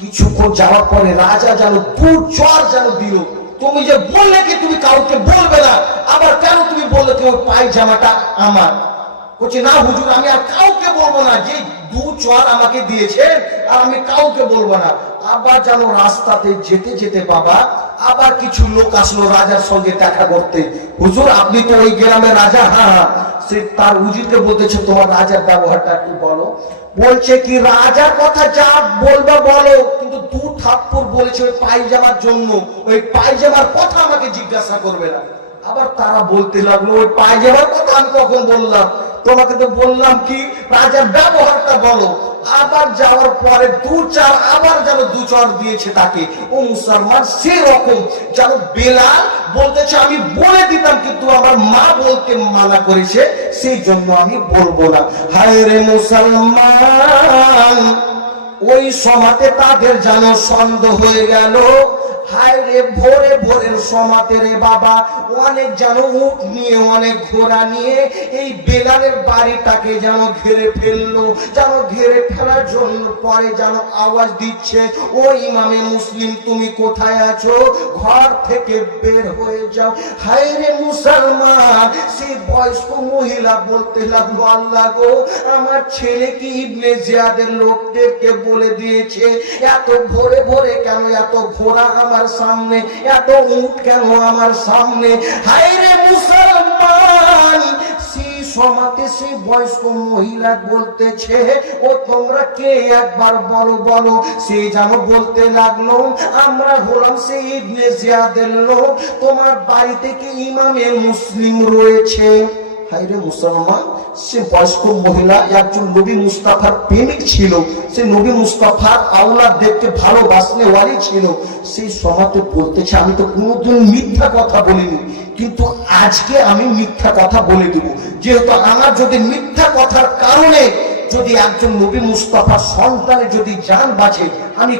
কিছুক্ষণ যাওয়ার পরে রাজা যেন দু চর যেন দিল, তুমি যে বললে কি তুমি কাউকে বলবে না, আবার কেন তুমি বললে কি ওই পায়জামাটা আমার। বলছি, না হুজুর, আমি আর কাউকে বলবো না, যে দু চর আমাকে দিয়েছে আর আমি কাউকে বলবো না। আবার যেন রাস্তাতে যেতে যেতে বাবা আবার কিছু লোক আসলো রাজার সঙ্গে দেখা করতে। হুজুর, আপনি তো ওই গ্রামের রাজা। হ্যাঁ হ্যাঁ। সে তার উজিরকে বলতেছে, তোমার রাজার ব্যবহারটা একটু বলো। বলছে কি, রাজার কথা যা বলবে বলো, কিন্তু দু থাপ্পড় বলেছে ওই পায়জামার জন্য, ওই পায়জামার কথা আমাকে জিজ্ঞাসা করবে না। আবার তারা বলতে লাগলো, ওই পায়জামার কথা আমি কখন বললাম, তোমাকে তো বললাম কি রাজার ব্যবহারটা বলো। আবার যাওয়ার পরে দু চার আবার যেন দু চর দিয়েছে তাকে। ও মুসলমান, সেরকম যেন বেলাল বলতেছে, আমি বলে দিতাম কিন্তু আমার মা বলতে মানা করেছে, সেই জন্য আমি বলবো না। হায় রে মুসলমান, ওই সমাজে তাদের যেন সন্দেহ হয়ে গেল। হায় রে ভোরে ভোরের সমাতে রে বাবা অনেক যেন উট নিয়ে অনেক ঘোড়া নিয়ে এই বেলালের বাড়িটাকে যেন ঘিরে ফেললো, যেন ঘিরে ফেলার জন্য পরে যেন আওয়াজ দিচ্ছে, ও ইমামে মুসলিম তুমি কোথায় আছো, ঘর থেকে বের হয়ে যাও। হায় রে মুসলমান, সেই বয়স্ক মহিলা বলতে লাগলো, আল্লাহ গো আমার ছেলে কি ইবনে জিয়াদের লোকদেরকে বলে দিয়েছে এত ভোরে ভোরে কেন এত ঘোড়া আমার সামনে, এত উট কেন আমার সামনে। হায় রে মুসলমান, সেই সমাতে সেই বয়স্ক মহিলা বলতেছে, ও তোমরা কে একবার বলো বলো। সে যেন বলতে লাগলো, আমরা হলাম সেই ইবনে জিয়াদের লোক, তোমার বাড়িতে কি ইমামে মুসলিম রয়েছে? হায়রে মুসলমান, সে বয়স্ক মহিলা একজন নবী মুস্তাফার প্রেমিক ছিল, সে নবী মুস্তাফার আওলাদদেরকে ভালোবাসনে ওয়ালি ছিল। সেই সমাতে বলতেছে, আমি তো কোনোদিন মিথ্যা কথা বলিনি, কিন্তু আজকে আমি মিথ্যা কথা বলে দেব। যেহেতু আমার যদি মিথ্যা কথার কারণে যদি একজন নবী মুস্তাফার সন্তানের যদি জান বাঁচে, আমি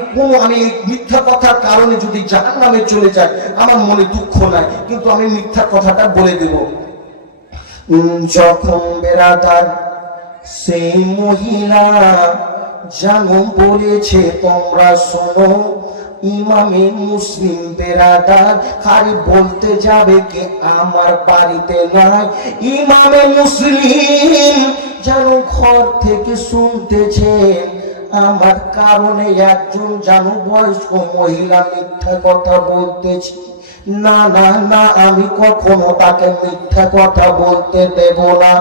এই মিথ্যা কথার কারণে যদি জাহান্নামে চলে যাই, আমার মনে দুঃখ নাই, কিন্তু আমি মিথ্যা কথাটা বলে দেব। যখন বেরাদার সেই মহিলা জানো বলেছে, তোমরা শোনো ইমামে মুসলিম বেরাদার খালি বলতে যাবে কি আমার বাড়িতে নাই, ইমামে মুসলিম জানো ঘর থেকে শুনতেছে আমার কারণে একজন জানো বয়স্ক মহিলা মিথ্যা কথা বলতেছে। না না না, আমি কখনো তাকে মিথ্যা কথা বলতে দেব না।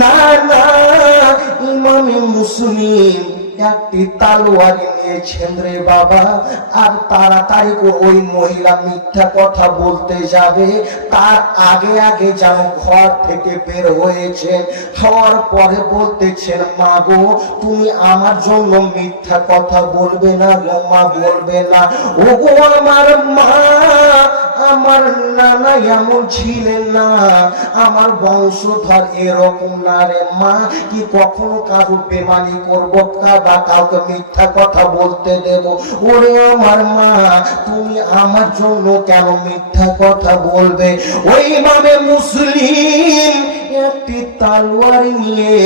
না না, ইমামে মুসলিম একটি তলোয়ারি নিয়েছেন রে বাবা, আর তাড়াতাড়ি করে ওই মহিলা মিথ্যা কথা বলতে যাবে তার আগে আগে যেন ঘর থেকে বের হয়েছে। হওয়ার পরে বলতেছেন, মা গো তুমি আমার জন্য মিথ্যা কথা বলবে না গো মা, বলবে না। ও গো আমার মা, আমার নানা এমন ছিলেন না, আমার বংশধর এরকম না রে মা, কি কখনো কারো বেমানি করবো বা কাউকে মিথ্যা কথা বলতে দেব? ওরে আমার মা, তুমি আমার জন্য কেন মিথ্যা কথা বলবে? ওই ইমামে মুসলিম একটি তলোয়ার নিয়ে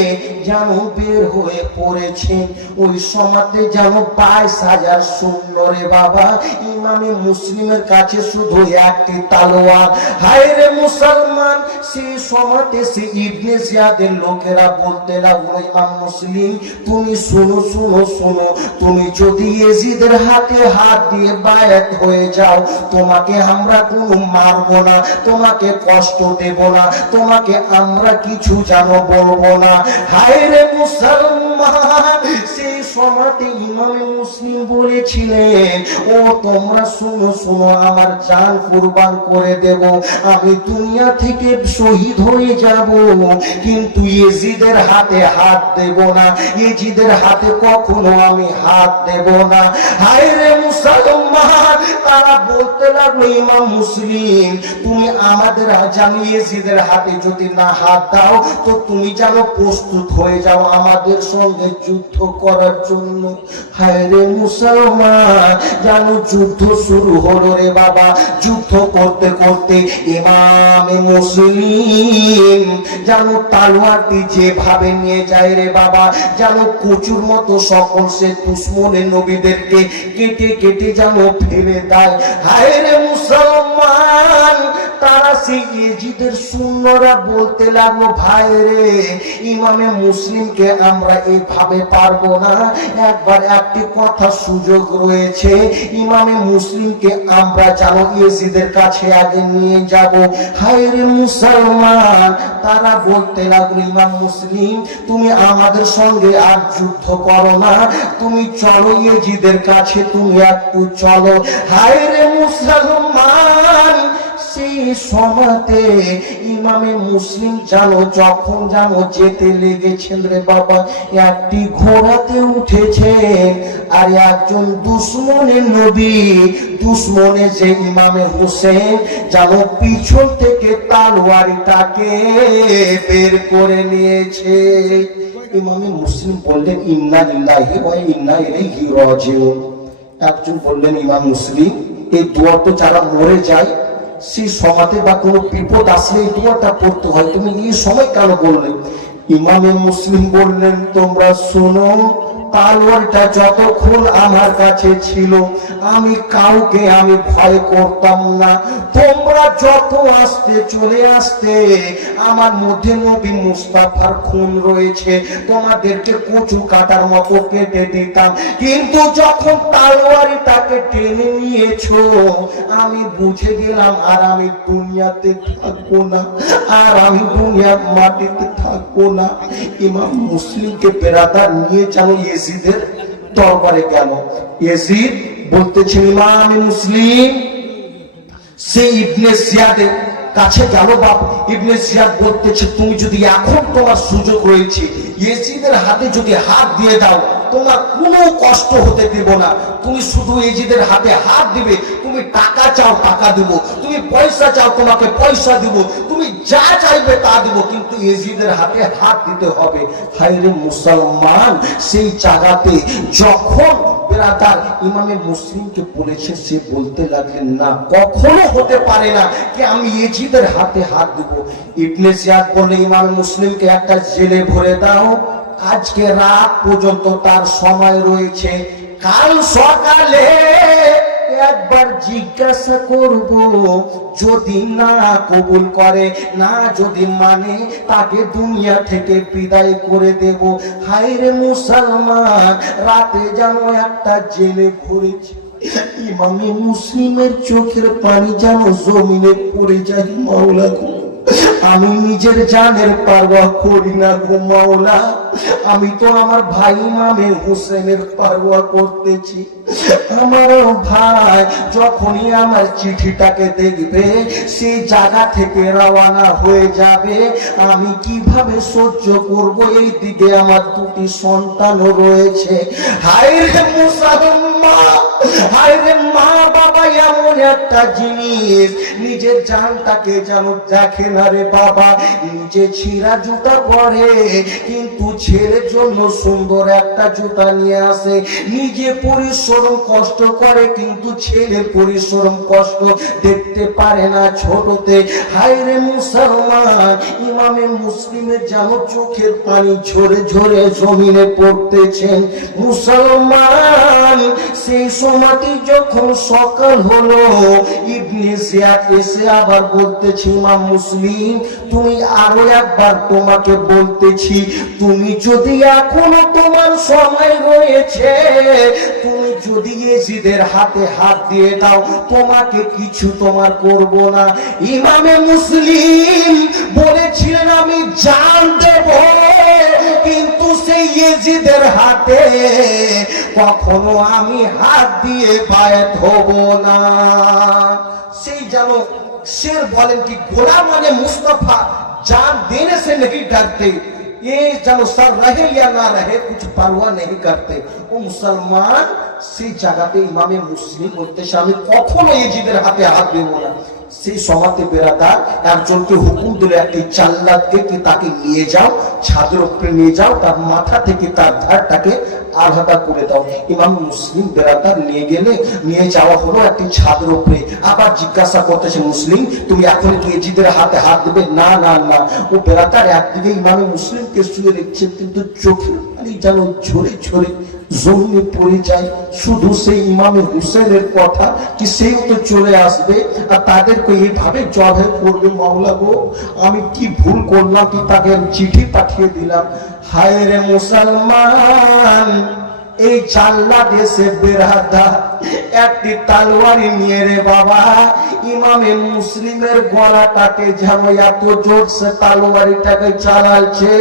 যেন বের হয়ে পড়েছেন। ওই সমাতে যেন 22,000 সৈন্য রে বাবা, ইমামে মুসলিমের কাছে শুধু একটি তলোয়ার। হায় রে মুসলমান, সেই সমাতে সে ইবনে জিয়াদের লোকেরা বলতে লাগলো, ইমাম মুসলিম তুমি শুনো শুনো শুনো, তুমি যদি ইয়াজিদের হাতে হাত দিয়ে বায়াত হয়ে যাও, তোমাকে আমরা কোনো মারবো না, তোমাকে কষ্ট দেব না, তোমাকে আমরা কিছু জানো বলবো না। হায় রে মুসলমান, সেই সমাতে ইমামে মুসলিম বলেছিলেন, ও তোমরা শুনো শুনো, আমার জান কুরবান করে দেব, আমি দুনিয়া থেকে শহীদ হয়ে যাব, কিন্তু ইয়াজিদের হাতে হাত দেব না, ইয়াজিদের হাতে কখনো আমি হাত দেব না। হায় রে মুসলমান, তারা বলতে লাগলো, ইমাম মুসলিম তুমি আমাদের জানো ইয়াজিদের হাতে যদি না হাত দাও, তো তুমি যেন প্রস্তুত হয়ে যাও আমাদের সঙ্গে যুদ্ধ করার জন্য। হায় রে মুসলমান, জানো যুদ্ধ শুরু হলো রে বাবা। যুদ্ধ করতে করতে ইমামে মুসলিম জানো তলোয়ারটি যেভাবে নিয়ে যায় রে বাবা, যেন কচুর মতো সকল সে দুশমনে নবীদেরকে কেটে কেটে যেন ফেলে দেয়। হায় রে মুসলমান, তারা সেই ইয়াজিদের সৈন্যরা বলতে লাগলো, ভাই রে ইমামে মুসলিমকে আমরা এইভাবে পারবো না, একবার একটি কথা সুযোগ রয়েছে, ইমামে মুসলিমকে আমরা জানো ইয়াজিদের কাছে আগে নিয়ে যাব। হায় রে মুসলমান, তারা বলতে লাগলো, ইমাম মুসলিম তুমি আমাদের সঙ্গে আর যুদ্ধ করো না, তুমি চলো ইয়াজিদের কাছে, তুমি একটু চলো। হায় রে মুসলমান, সেই সমাতে ইমামে মুসলিম জানো যখন জানো যেতে লেগেছেন রে বাবা, একটি ঘোড়াতে উঠেছেন, আর একজন দুশমনের নবী, দুশমনে যে ইমামে হোসেন জানো পিছন থেকে তলোয়ারটাকে বের করে নিয়েছে। ইমামে মুসলিম বললেন, ইন্না লিল্লাহি ওয়া ইন্না ইলাইহি রাজিউন। একজন বললেন, ইমাম মুসলিম এই দোয়া তো যারা মরে যায় সেই সমাজে বা কোনো বিপদ আসলে এই দোয়াটা পড়তে হয়, তুমি এই সময় কেন বললে? ইমামে মুসলিম বললেন, তোমরা শোনো, তলোয়ারটা যতক্ষণ আমার কাছে ছিল আমি কাউকে ভয় করতাম না। তোমরা যত আসতে চলে আসতে আমার মধ্যে নবী মুস্তাফার খুন রয়েছে, তোমাদেরকে কচু কাটার মতো কেটে দিতাম। কিন্তু যখন তলোয়ারটাকে টেনে নিয়েছো আমি বুঝে গেলাম আর আমি দুনিয়াতে থাকবো না, আর আমি দুনিয়ার মাটিতে থাকবো না। ইমাম মুসলিমকে বেরাদার নিয়ে চলো ইয়েজিদের দরবারে গেল। ইয়েজিদ বলতেছেন, ইমাম মুসলিম সেই ইবনে জিয়াদের কাছে গেল। বাপ ইবনে জিয়াদ বলতেছে, তুমি যদি এখন তোমার সুযোগ রয়েছে ইয়েজিদের হাতে যদি হাত দিয়ে দাও তোমার কোনো কষ্ট হতে দেব না। তুমি শুধু ইয়েজিদের হাতে হাত দিবে, তুমি টাকা চাও টাকা দেব, তুমি পয়সা চাও তোমাকে পয়সা দেব, তুমি যা চাইবে তা দেব, কিন্তু ইয়েজিদের হাতে হাত দিতে হবে। হায়রে মুসলমান, সেই জায়গাতে যখন বেরাদার ইমামে মুসলিমকে বলেছে সে বলতে লাগলেন, না কখনো হতে পারে না যে আমি ইয়েজিদের হাতে হাত দেব। ইবনে জিয়াদ বললে, ইমাম মুসলিমকে একটা জেলে ভরে দাও, আজকে রাত পর্যন্ত তার সময় রয়েছে, কাল সকালে একবার জিজ্ঞাসা করব, যদি না কবুল করে, না যদি মানে, তাকে দুনিয়া থেকে বিদায় করে দেব। হায়রে মুসলমান, রাতে যেন একটা জেলে ভরেছে। ইমামে মুসলিমের চোখের পানি যেন জমিনে পড়ে যায়। মাওলা গো, আমি নিজের জানের পারওয়া করি না গো মাওলা, আমি তো আমার ভাই ইমামে হুসেনের পারওয়া করতেছি। আমার ভাই যখনই আমার চিঠিটাকে দেখবে সেই জায়গা থেকে রওনা হয়ে যাবে, আমি কিভাবে সহ্য করব? এই দিকে আমার দুটি সন্তানও রয়েছে। হায়রে মুসলমান, হায়রে মা বাবা এমন একটা জিনিস, নিজের জানটাকে যেন দেখে না রে বাবা। নিজে ছিঁড়া জুতা পরে কিন্তু ছেলের জন্য সুন্দর একটা জুতা নিয়ে আসে, নিজে পরিশ্রম কষ্ট করে কিন্তু ছেলে পরিশ্রম কষ্ট দেখতে পারে না ছোটতে। হায়রে মুসলমান, ইমামে মুসলিমের যেন চোখের পানি ঝরে ঝরে জমিনে পড়তেছেন। মুসলমান, সেই সময়টি যখন সকাল হলো, ইবনে জিয়াদ এসে আবার বলতেছি, ইমাম মুসলিম তুমি আরো একবার তোমাকে বলতেছি, তুমি যদি এখনো তোমার সময় রয়েছে, তুমি যদি ইয়েজিদের হাতে হাত দিয়ে দাও তোমাকে কিছু তোমার করব না। ইমামে মুসলিম বলেছিলেন, আমি জান দেব কিন্তু সেই ইয়েজিদের হাতে কখনো আমি হাত দিয়ে বায়াত হব না। সেই যেন शेर बोलें कि गुलाम ने मुस्तफा जान देने से नहीं डरते, ये जब सर रहे या ना रहे कुछ परवाह नहीं करते। वो मुसलमान সেই জায়গাতে ইমামে মুসলিম বলতেছে, আমি কখনো ইয়েজিদের হাতে হাত দেব না। সেই সমাতে বেরাদার একজনকে হুকুম দিল, একটি জাল্লাদকে কি তাকে নিয়ে যাও, ছাদের উপরে নিয়ে যাও, তার মাথা থেকে তার ধারটাকে আলাদা করে দাও। ইমাম মুসলিম বেরাদার নিয়ে গেলে, নিয়ে যাওয়া হলো একটি ছাদের উপরে। আবার জিজ্ঞাসা করতেছে, মুসলিম তুমি এখন কি ইয়েজিদের হাতে হাত দেবে? না না না। ও বেরাদার একদিকে ইমামে মুসলিমকে শুয়ে রেখেছে কিন্তু চোখের পানি যেন ঝরে ঝরে জমিনে পড়ে যায়। শুধু সেই ইমামে হুসেনের কথা কি সেও তো চলে আসবে আর তাদেরকে এইভাবে জবাব করবে, মাওলা গো আমি কি ভুল করলাম কি তাকে চিঠি পাঠিয়ে দিলাম। হায় রে মুসলমান, এই জাল্লাদ এসে বেরাদা একটি তলোয়ারি নিয়ে রে বাবা ইমামে মুসলিমের গলাটাকে যেন এত জোরসে তলোয়ারিটাকে চালাচ্ছে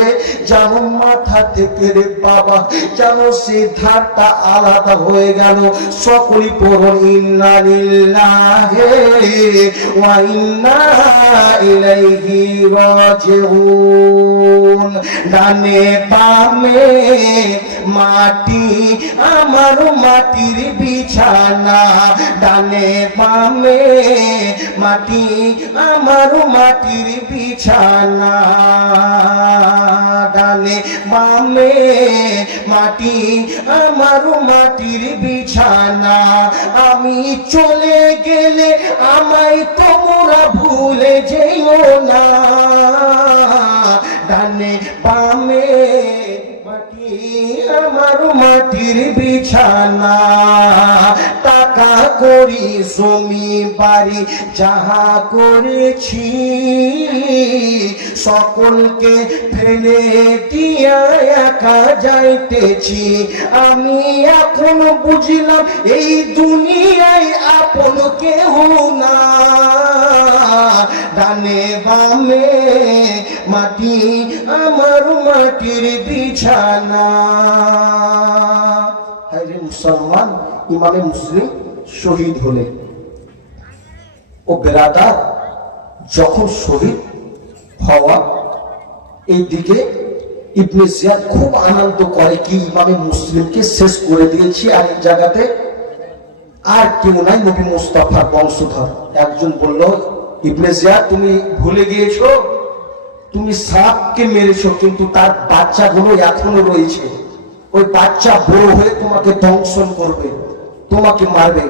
যেন মাথা থেকে রে বাবা যেন সে ধারটা আলাদা হয়ে গেল। সকলেই পড়ুন, ইন্না লিল্লাহি ওয়া ইন্না ইলাইহি রাজিউন। ডানে বামে মাটি, আমার মাটির বিছানা, ডানে বামে বামে মাটি আমার মাটির বিছানা, ডানে বামে মাটি আমার মাটির বিছানা, আমি চলে গেলে আমায় তোমরা ভুলে যেও না, ডানে বামে মাটি আমার মাটির বিছানা, টাকা করি জমি বাড়ি যাহা করেছি সকলকে ফেলে দিয়া একা যাইতেছি, আমি এখন বুঝলাম এই দুনিয়ায় আপন কেহ না, ডানে বামে মাটি আমার মাটির বিছানা। হায়রে মুসলমান, ইমামে মুসলিম শহীদ হলে ও বেরাদার, যখন শহীদ হওয়া এই দিকে ইবনে জিয়াদ খুব আনন্দ করে কি ইমামে মুসলিমকে শেষ করে দিয়েছি, আর এই জায়গাতে আর কেউ নাই, নবী মুস্তাফার বংশধর। একজন বলল, ইবনে জিয়াদ তুমি ভুলে গিয়েছো, তুমি সাপকে মেরেছো কিন্তু তার বাচ্চাগুলো এখনো রয়েছে, ওই বাচ্চা বড় হয়ে তোমাকে দংশন করবে, তোমাকে মারবে।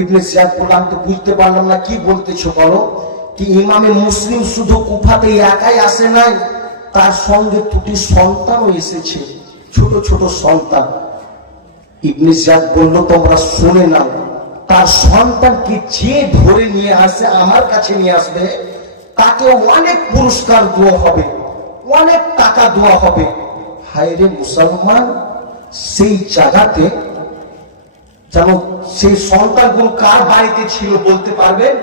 ইবনে জিয়াদ বললাম তো বুঝতে পারলাম না কি বলতেছো বলো। কি ইমামে মুসলিম শুধু কুফাতে একাই আসে নাই, তার সঙ্গে দুটি সন্তানও এসেছে, ছোট ছোট সন্তান। ইবনে জিয়াদ বলল তোমরা শুনে নাও, তার সন্তানকে যে ধরে নিয়ে আসে আমার কাছে নিয়ে আসবে তাকে অনেক পুরস্কার দেওয়া হবে, অনেক টাকা দেওয়া হবে। হায়রে মুসলমান, সেই জায়গাতে যেন সেই সন্তানগুলো কার বাড়িতে ছিল বলতে পারবেন?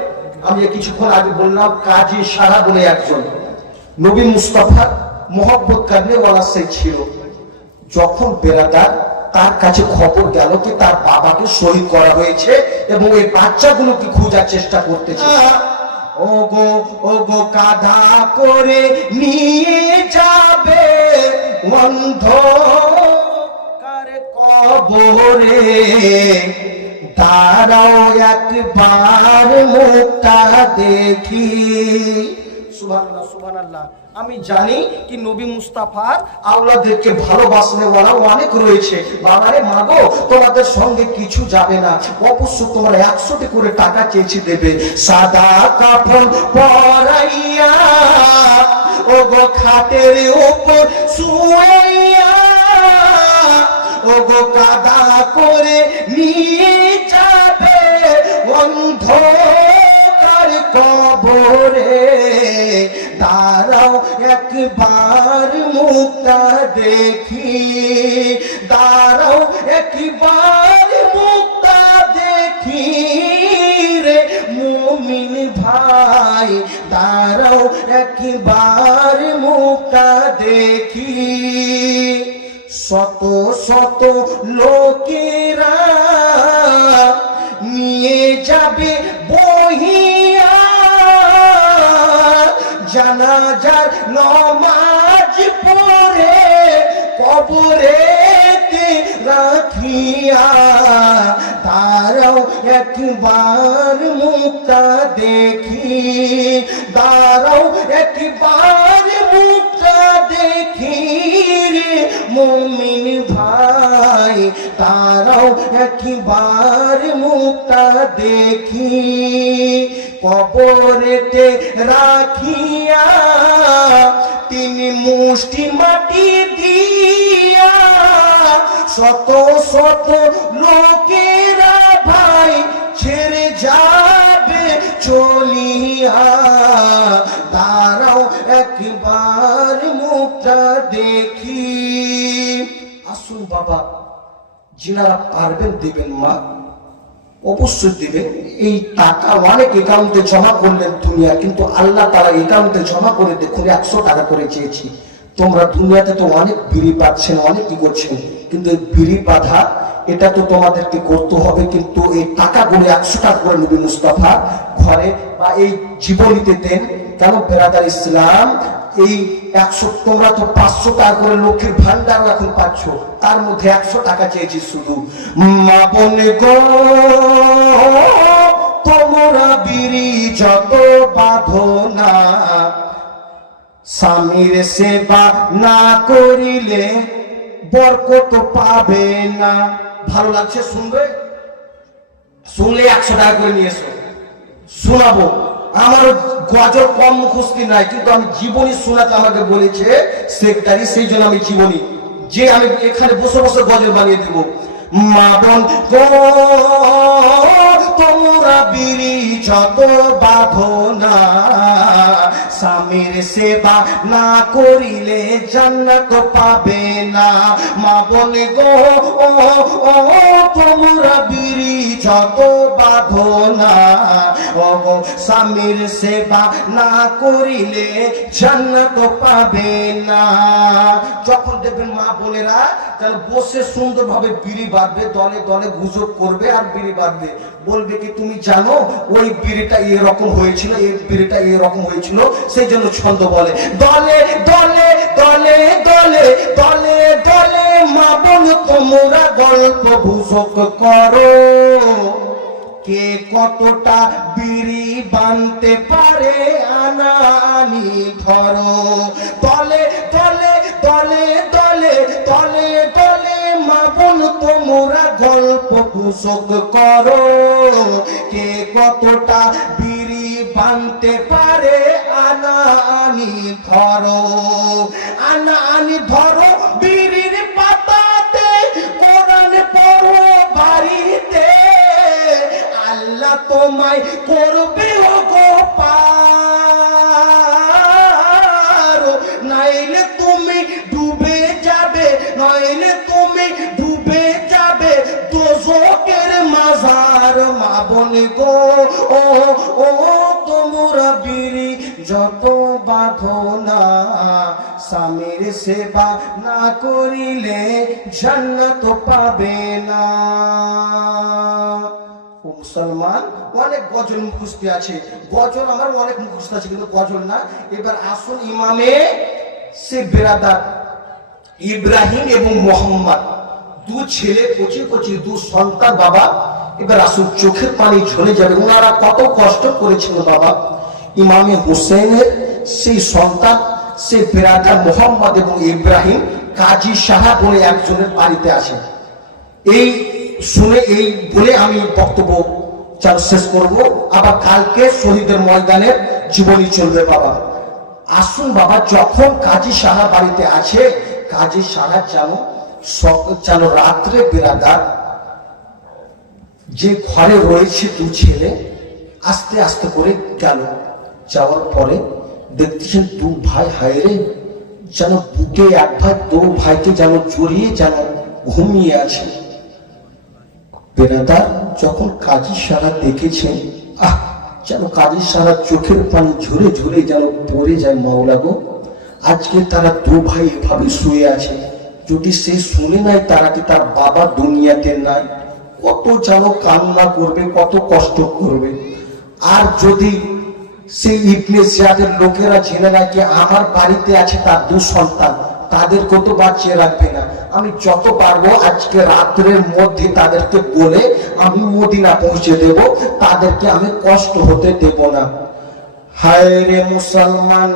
আমি কিছুক্ষণ আগে বললাম কাজী সারা বলে একজন নবী মুস্তাফার মোহাব্বত কারণেওয়ালা সে ছিল। যখন বেরাদার তার কাছে খবর গেল কি তার বাবাকে শহীদ করা হয়েছে এবং এই বাচ্চাগুলোকে খোঁজার চেষ্টা করতেছে, ওগো ওগো কাঁধা করে নিয়ে যাবে অন্ধকার কবরে, দাঁড়াও একবার মুখটা দেখি। সুবহানাল্লাহ সুবহানাল্লাহ। আমি জানি কি নবী মুস্তাফার আওলাদেরকে ভালোবাসনে ওরা অনেক রয়েছে। বাবারে মাগো, তোমাদের সঙ্গে কিছু যাবে না, অবশ্য তোমরা 100টি করে টাকা চেয়েছি দেবে। সাদা কাপড় পরাইয়া ওগো খাটের উপর শুয়াইয়া ওগো কাদা করে নিয়ে যাবে অন্ধকার কবরে, দাঁড়াও একবার মুখটা দেখি, দাঁড়াও একবার মুখটা দেখি রে মুমিন ভাই, দাঁড়াও একবার মুখটা দেখি। শত শত লোকেরা নিয়ে যাবে বহিয়া জানাজার নমাজ পড়ে কবরেতে রাখিয়া, দাঁড়াও একবার মুখটা দেখি, দাঁড়াও একবার মুখটা দেখি রে মুমিন ভাই, দাঁড়াও একবার মুখটা দেখি। কবরেতে রাখিয়া তিনি মুষ্টি মাটি দিয়া শত শত লোকেরা ভাই ছেড়ে যাবে চলিয়া, দাঁড়াও একবার মুখটা দেখি। আসুন বাবা, যিনারা পারবেন দেবেন, মা অবশ্যই দিবেন। এই টাকা অনেক একাউন্টে জমা করলেন দুনিয়া, কিন্তু আল্লাহ তারা একাউন্টে জমা করে দেখুন 100 টাকা করে চেয়েছি। তোমরা দুনিয়াতে তো অনেক বিড়ি পাচ্ছেন, অনেক কি করছেন, কিন্তু এই বিড়ি বাঁধা এটা তো তোমাদেরকে করতে হবে, কিন্তু এই টাকাগুলো 100 টাকা করে নবী মুস্তাফা ঘরে বা এই জীবনীতে দেন। কেন বেরাদার ইসলাম, এই 100 তোমরা তো 500 টাকা করে লক্ষ্মীর ভান্ডার এখন পাচ্ছ, তার মধ্যে 100 টাকা চেয়েছি শুধু। মা বোন গো তোমরা যত বাঁধনা, স্বামীর সেবা না করিলে বরকত পাবে না। ভালো লাগছে শুনবে? শুনলে 100 টাকা করে নিয়ে এসো, শোনাবো। আমার গজল কম মুখস্থি নাই, কিন্তু আমি জীবনী শোনাতে আমাকে বলেছে সেক্রেটারি, সেই জন্য আমি জীবনী যে আমি এখানে বসে বসে গজল বানিয়ে দেবো। মা বোন গো তোমরা বিড়ি যত বাঁধনা, স্বামীর সেবা না করিলে জান্নাত পাবে না। মা বোন গো তোমরা বিড়ি যত বাঁধনা, স্বামীর সেবা না করিলে জান্নাত পাবে না। যখন দেখবেন মা বোনেরা তাহলে বসে সুন্দরভাবে বিড়ি বাঁধবে, দলে দলে গুজব করবে আর বিড়ি বাঁধবে, বলবে কি তুমি জানো ওই বিড়িটা এরকম হয়েছিল, এই বিড়িটা এরকম হয়েছিল, সেই জন্য ছন্দ বলে। দলে দলে দলে দলে দলে দলে মা বোন তোমরা গল্প গুজব করো, কে কতটা বিড়ি বানতে পারে আনানি ধরো। দলে দলে দলে দলে দলে দলে মা বোন তোমরা গল্প গুজব করো, কে কতটা বিড়ি বানতে পারে আনানি ধরো। আনানি ধরো বিড়ির পাতাতে, কোরআন পড়ো বাড়িতে, আল্লাহ তোমায় করবে গো পার, নাইলে তুমি ডুবে যাবে, নাইলে তুমি ডুবে যাবে দোজখের মাজার। মা বোন গো ও তোমরা বিড়ি যত বাঁধনা, স্বামীর সেবা না করিলে জান্নাত পাবে না। মুসলমান অনেক গজল মুখস্থ আছে, গজল আমার অনেক মুখস্থ আছে, কিন্তু গজল না। এবার আসুন ইমামে সে বেরাদার ইব্রাহিম এবং মোহাম্মদ, দু ছেলে, কচি কচি দু সন্তান বাবা। এবার আসুন, চোখের পানি ঝরে যাবে, ওনারা কত কষ্ট করেছিল বাবা। ইমামে হুসেনের সেই সন্তান সে বেরাদার মোহাম্মদ এবং ইব্রাহিম কাজী সাহা বলে একজনের বাড়িতে আসেন। এই শুনে এই বলে আমি বক্তব্য শেষ করব, আবার কালকে শহীদের ময়দানের জীবনী চলবে বাবা। আসুন বাবা, যখন কাজী সাহা বাড়িতে আছে, কাজী সাহা যেন রাত্রে বেরাদার যে ঘরে রয়েছে দু ছেলে আস্তে আস্তে করে গেল, যাওয়ার পরে দেখতেছেন দু ভাই হায়রে যেন বুকে এক ভাই দু ভাইকে যেন জড়িয়ে যেন ঘুমিয়ে আছে। বেরাদার যখন কাজী সারা দেখেছেন, যেন কাজী সারা চোখের পানি ঝরে ঝরে যেন পড়ে যায়, মাওলা গো আজকে তারা দু ভাই এভাবে শুয়ে আছে, যদি সে শুনে নাই তারা কি তার বাবা দুনিয়াতে নাই, কত যেন কান্না করবে, কত কষ্ট করবে। আর যদি সেই ইবনে জিয়াদের লোকেরা জেনে নেয় যে আমার বাড়িতে আছে তার দু সন্তান, তাদেরকে তো বাঁচিয়ে রাখবে না। আমি যত পারবো আজকে রাত্রের মধ্যে তাদেরকে বলে আমি মদিনা পৌঁছে দেব, তাদেরকে আমি কষ্ট হতে দেব না। হায় রে মুসলমান,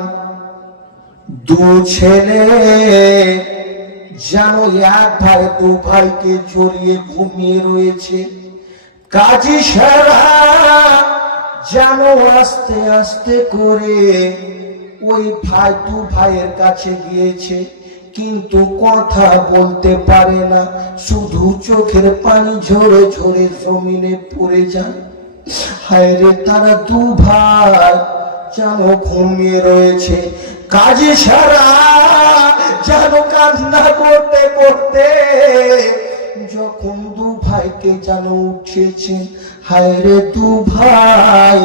দু ছেলে যেন এক ভাই দু ভাইকে জড়িয়ে ঘুমিয়ে রয়েছে। কাজী সারা যেন আস্তে আস্তে করে ওই ভাই দু ভাইয়ের কাছে গিয়েছে, কিন্তু কথা বলতে পারে না, শুধু চোখের পানি ঝরে ঝরে জমিনে পড়ে যায়। হায় রে তারা দু ভাই যেন ঘুমিয়ে রয়েছে। কাজী সারা যেন কান্না করতে করতে যখন দু ভাইকে যেন উঠেছে, হায় রে দু ভাই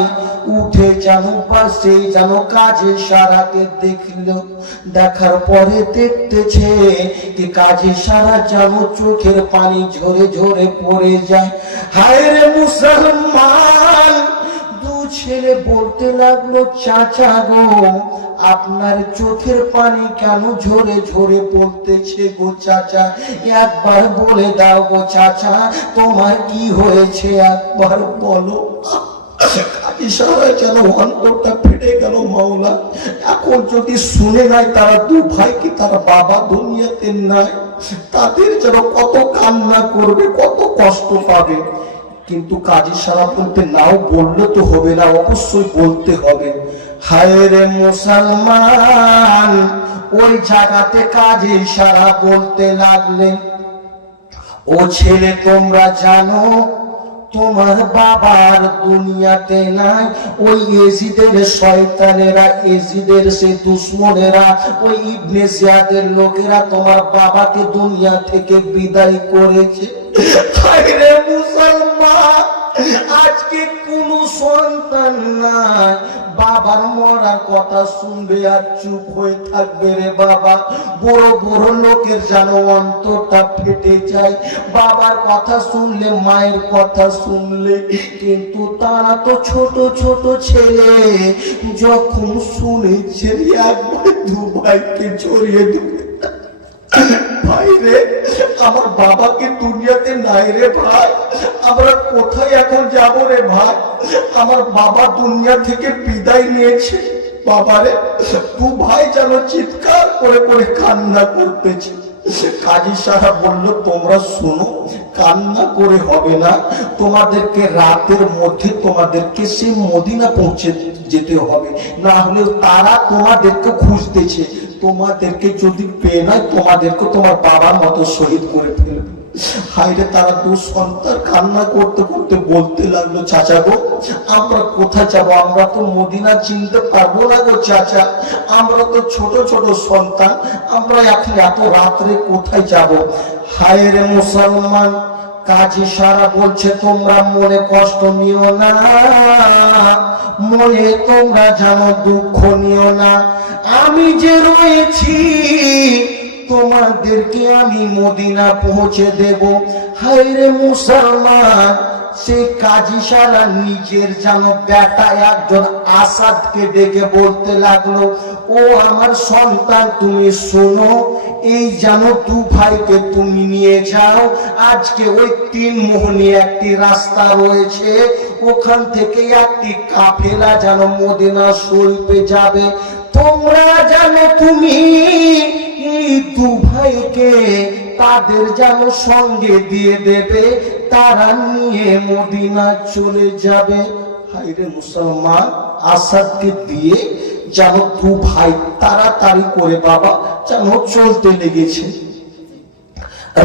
উঠে যেন পাশে যেন কাজী সারাকে দেখল, দেখার পরে দেখতেছে কি কাজী সারা যেন চোখের পানি ঝরে ঝরে পড়ে যায়। হায় রে মুসলমান, দু ছেলে বলতে লাগলো, চাচা গো আপনার চোখের পানি কেন ঝরে ঝরে পড়তেছে গো চাচা, একবার বলে দাও গো চাচা তোমার কি হয়েছে, একবার বলো। কাজী সারা যেন অন্তরটা ফেটে গেল মাওলা। এখন যদি শুনে নাই তারা দু ভাই কি তারা বাবা দুনিয়াতে নাই, তাদের যেন কত কান্না করবে, কত কষ্ট পাবে। কিন্তু কাজী সারা বলতে নাও বললে তো হবে না, অবশ্যই বলতে হবে। হায় রে মুসলমান, ওই জায়গাতে কাজী সারা বলতে লাগলেন, ও ছেলে তোমরা জানো তোমার বাবার দুনিয়াতে নাই। ওই এজিদের শয়তানেরা, এজিদের সে দুশ্মনেরা, ওই ইবনে জিয়াদের লোকেরা তোমার বাবাকে দুনিয়া থেকে বিদায় করেছে। হায় রে মুসলমান, আজকে কোন সন্তান নাই বাবার মরার কথা শুনবে আর চুপ হয়ে থাকবে রে বাবা। বড় বড় লোকের যেন অন্তরটা ফেটে যায় বাবার কথা শুনলে, মায়ের কথা শুনলে। কিন্তু তারা তো ছোট ছোট ছেলে, যখন শুনেছেন একবার দু ভাইকে জড়িয়ে দেবে। ভাই রে, আমার বাবাকে দুনিয়াতে নাই রে ভাই, আমরা কোথায় এখন যাব রে ভাই? আমার বাবা দুনিয়া থেকে বিদায় নিয়েছে। বাবারে, তু ভাই যেন চিৎকার করে করে কান্না করতেছে। কাজী সাহেব বলল, তোমরা শোনো, কান্না করে হবে না, তোমাদেরকে রাতের মধ্যে তোমাদেরকে সেই মদিনা পৌঁছে যেতে হবে, না হলে তারা তোমাদেরকে খুঁজতেছে। তোমাদেরকে যদি পেয়ে নাই, তোমাদেরকে তোমার বাবার মতো শহীদ করে ফেলবে। হায়রে, তারা দু সন্তান কান্না করতে করতে বলতে লাগলো, চাচা গো, আমরা কোথায় যাবো? আমরা তো মদিনা চিনতে পারবো না গো চাচা, আমরা তো ছোট ছোট সন্তান, আমরা এখন এত রাত্রে কোথায় যাব? হায়রে মুসলমান, কাজী সারা বলছে, তোমরা মনে কষ্ট নিও না, মনে তোমরা জানো দুঃখ নিও না, আমি যে রয়েছি তোমাদেরকে আমি মদিনা পৌঁছে দেব। হায়রে মুসলমান, সেই কাজী সারা নিজের যেন বেটা একজন আসাদকে ডেকে বলতে লাগলো, ও আমার সন্তান, তুমি শোনো, এই যেন দু ভাইকে তুমি নিয়ে যাও, আজকে ওই তিন মোহনী একটি রাস্তা রয়েছে, ওখান থেকে একটি কাফেলা যেন মদিনা শরীফে যাবে। তোমরা জানো তুমি এই দু ভাইকে তাদের যেন সঙ্গে দিয়ে দেবে, তারা নিয়ে মদিনা চলে যাবে। হায়রে মুসলমান, আসাদকে দিয়ে যেন দু ভাই তাড়াতাড়ি করে বাবা যেন চলতে লেগেছে।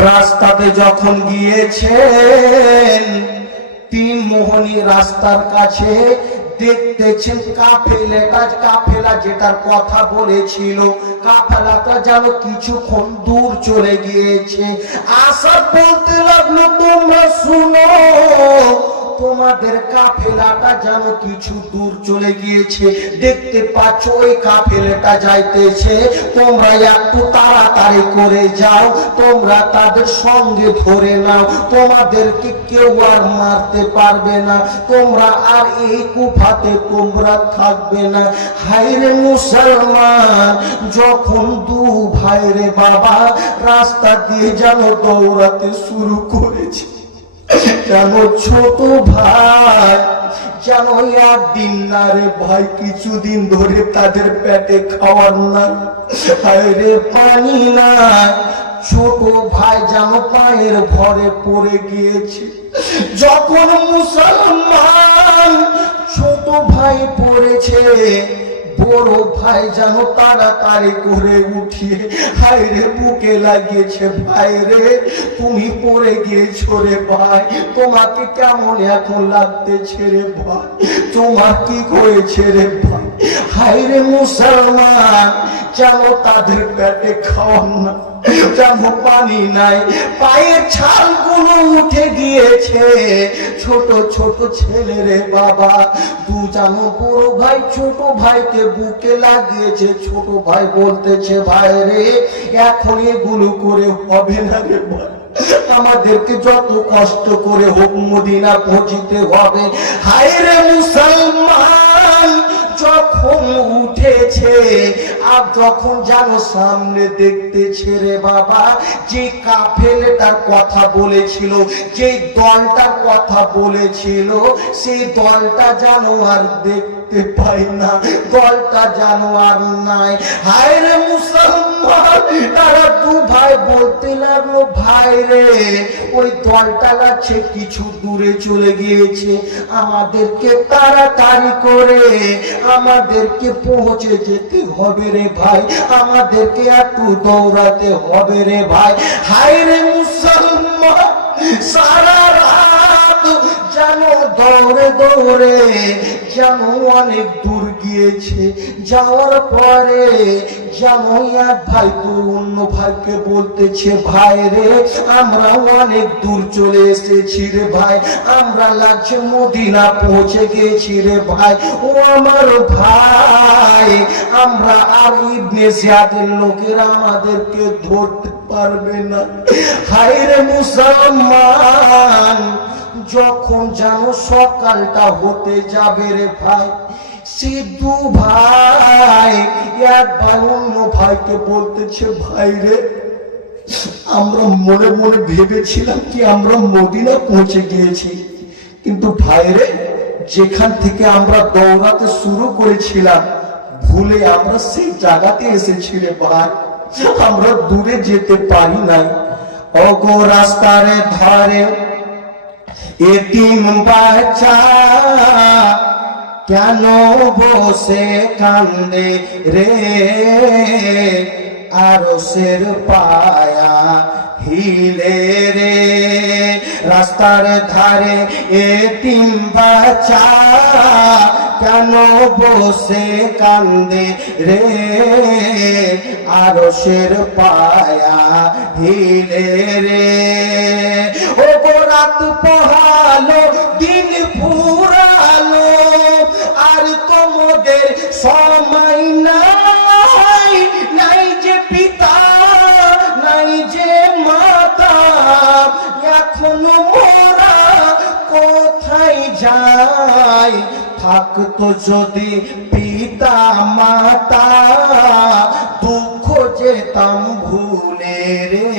রাস্তাতে যখন গিয়েছেন, তিন মোহনী রাস্তার কাছে দেখতেছেন কাফেলা যেটার কথা বলেছিল, কাফেলাটা যেন কিছুক্ষণ দূর চলে গিয়েছে। আসাদ বলতে লাগলো, তোমরা শুনো, তোমাদের কাফেলাটা যেন কিছু দূর চলে গিয়েছে, দেখতে পাচ্ছ ওই কাফেলাটা যাইতেছে, তোমরা একটু তাড়াতাড়ি করে যাও, তোমরা তাদের সঙ্গে ধরে নাও, তোমাদেরকে কেউ আর মারতে পারবে না, তোমরা আর এই কুফাতে তোমরা থাকবে না। হায়রে মুসলমান, যখন দু ভাইরে বাবা রাস্তা দিয়ে যেন দৌড়াতে শুরু করেছে, যেন ছোট ভাই যেন একদিন না রে ভাই, কিছুদিন ধরে তাদের পেটে খাওয়ার না, হায়রে পানি না, ছোট ভাই যেন পায়ের ভরে পড়ে গিয়েছে। যখন মুসলমান ছোট ভাই পড়েছে, বড় ভাই যেন তাড়াতাড়ি করে উঠিয়ে হায়রে বুকে লাগিয়েছে, ভাই রে তুমি পড়ে গিয়েছো রে ভাই, তোমাকে কেমন এখন লাগতেছে রে ভাই, তোমার কি হয়েছে রে ভাই? হায়রে মুসলমান, যেন তাদের পেটে খাওয়ার না, যেন পানি নাই, পায়ের ছালগুলো উঠে গিয়েছে। ছোট ছোট ছেলে রে বাবা, দু যেন বড় ভাই ছোট ভাইকে বুকে লাগিয়েছে। ছোট ভাই বলতেছে, ভাই রে এখন এগুলো করে হবে না রে ভাই, আমাদেরকে যত কষ্ট করে হোক মদিনা পৌঁছিতে হবে। হায়রে মুসলমান, যখন উঠেছে আর যখন জানো সামনে দেখতেছে রে বাবা, যে কাফেলাটার কথা বলেছিল, যে দলটার কথা বলেছিল, সেই দলটা জানো আর দেখতে পাই না, দলটা জানো আর নাই। হায় রে মুসলমান, তারা দু ভাই বলতে লাগলো, ভাই রে ওই দলটা আছে কিছু দূরে চলে গিয়েছে, আমাদেরকে তাড়াতাড়ি করে আমাদেরকে পৌঁছে যেতে হবে রে ভাই, আমাদেরকে একটু দৌড়াতে হবে রে ভাই। হায় রে মুসলমান, সারা রাত যেন দৌড়ে দৌড়ে যেন অনেক দূর গিয়েছে, যাওয়ার পরে যেন এক ভাই তো অন্য ভাইকে বলতেছে, ভাই রে আমরা অনেক দূর চলে এসেছি রে ভাই, আমরা লাগছে মদিনা পৌঁছে গেছি রে ভাই। ও আমার ভাই, আমরা আর ইবনে জিয়াদের লোকেরা আমাদেরকে ধরতে পারবে না। হায় রে মুসলমান, যখন যেন সকালটা হতে যাবে রে ভাই, সে দু ভাই একবার অন্য ভাইকে বলতেছে, ভাই রে আমরা মনে মনে ভেবেছিলাম কি আমরা মদিনা পৌঁছে গিয়েছি, কিন্তু ভাই রে যেখান থেকে আমরা দৌড়াতে শুরু করেছিলাম ভুলে আমরা সেই জায়গাতে এসেছি রে ভাই, আমরা দূরে যেতে পারি নাই। ওগো রাস্তার ধারে এতিম বাচ্চা কেন বসে কান্দে রে, আরশের পায়া হিলে রে, রাস্তার ধারে এতিম বাচ্চা কেন বসে কান্দে রে, আরশের পায়া হিলে রে। ও রাত পোহালো দিন ফুরালো, আর তোমাদের সময় নাই, নাই যে পিতা নাই যে মাতা, এখনো মোরা কোথায় যাই, থাকতো যদি পিতা মাতা দুঃখ যেতাম ভুলে রে,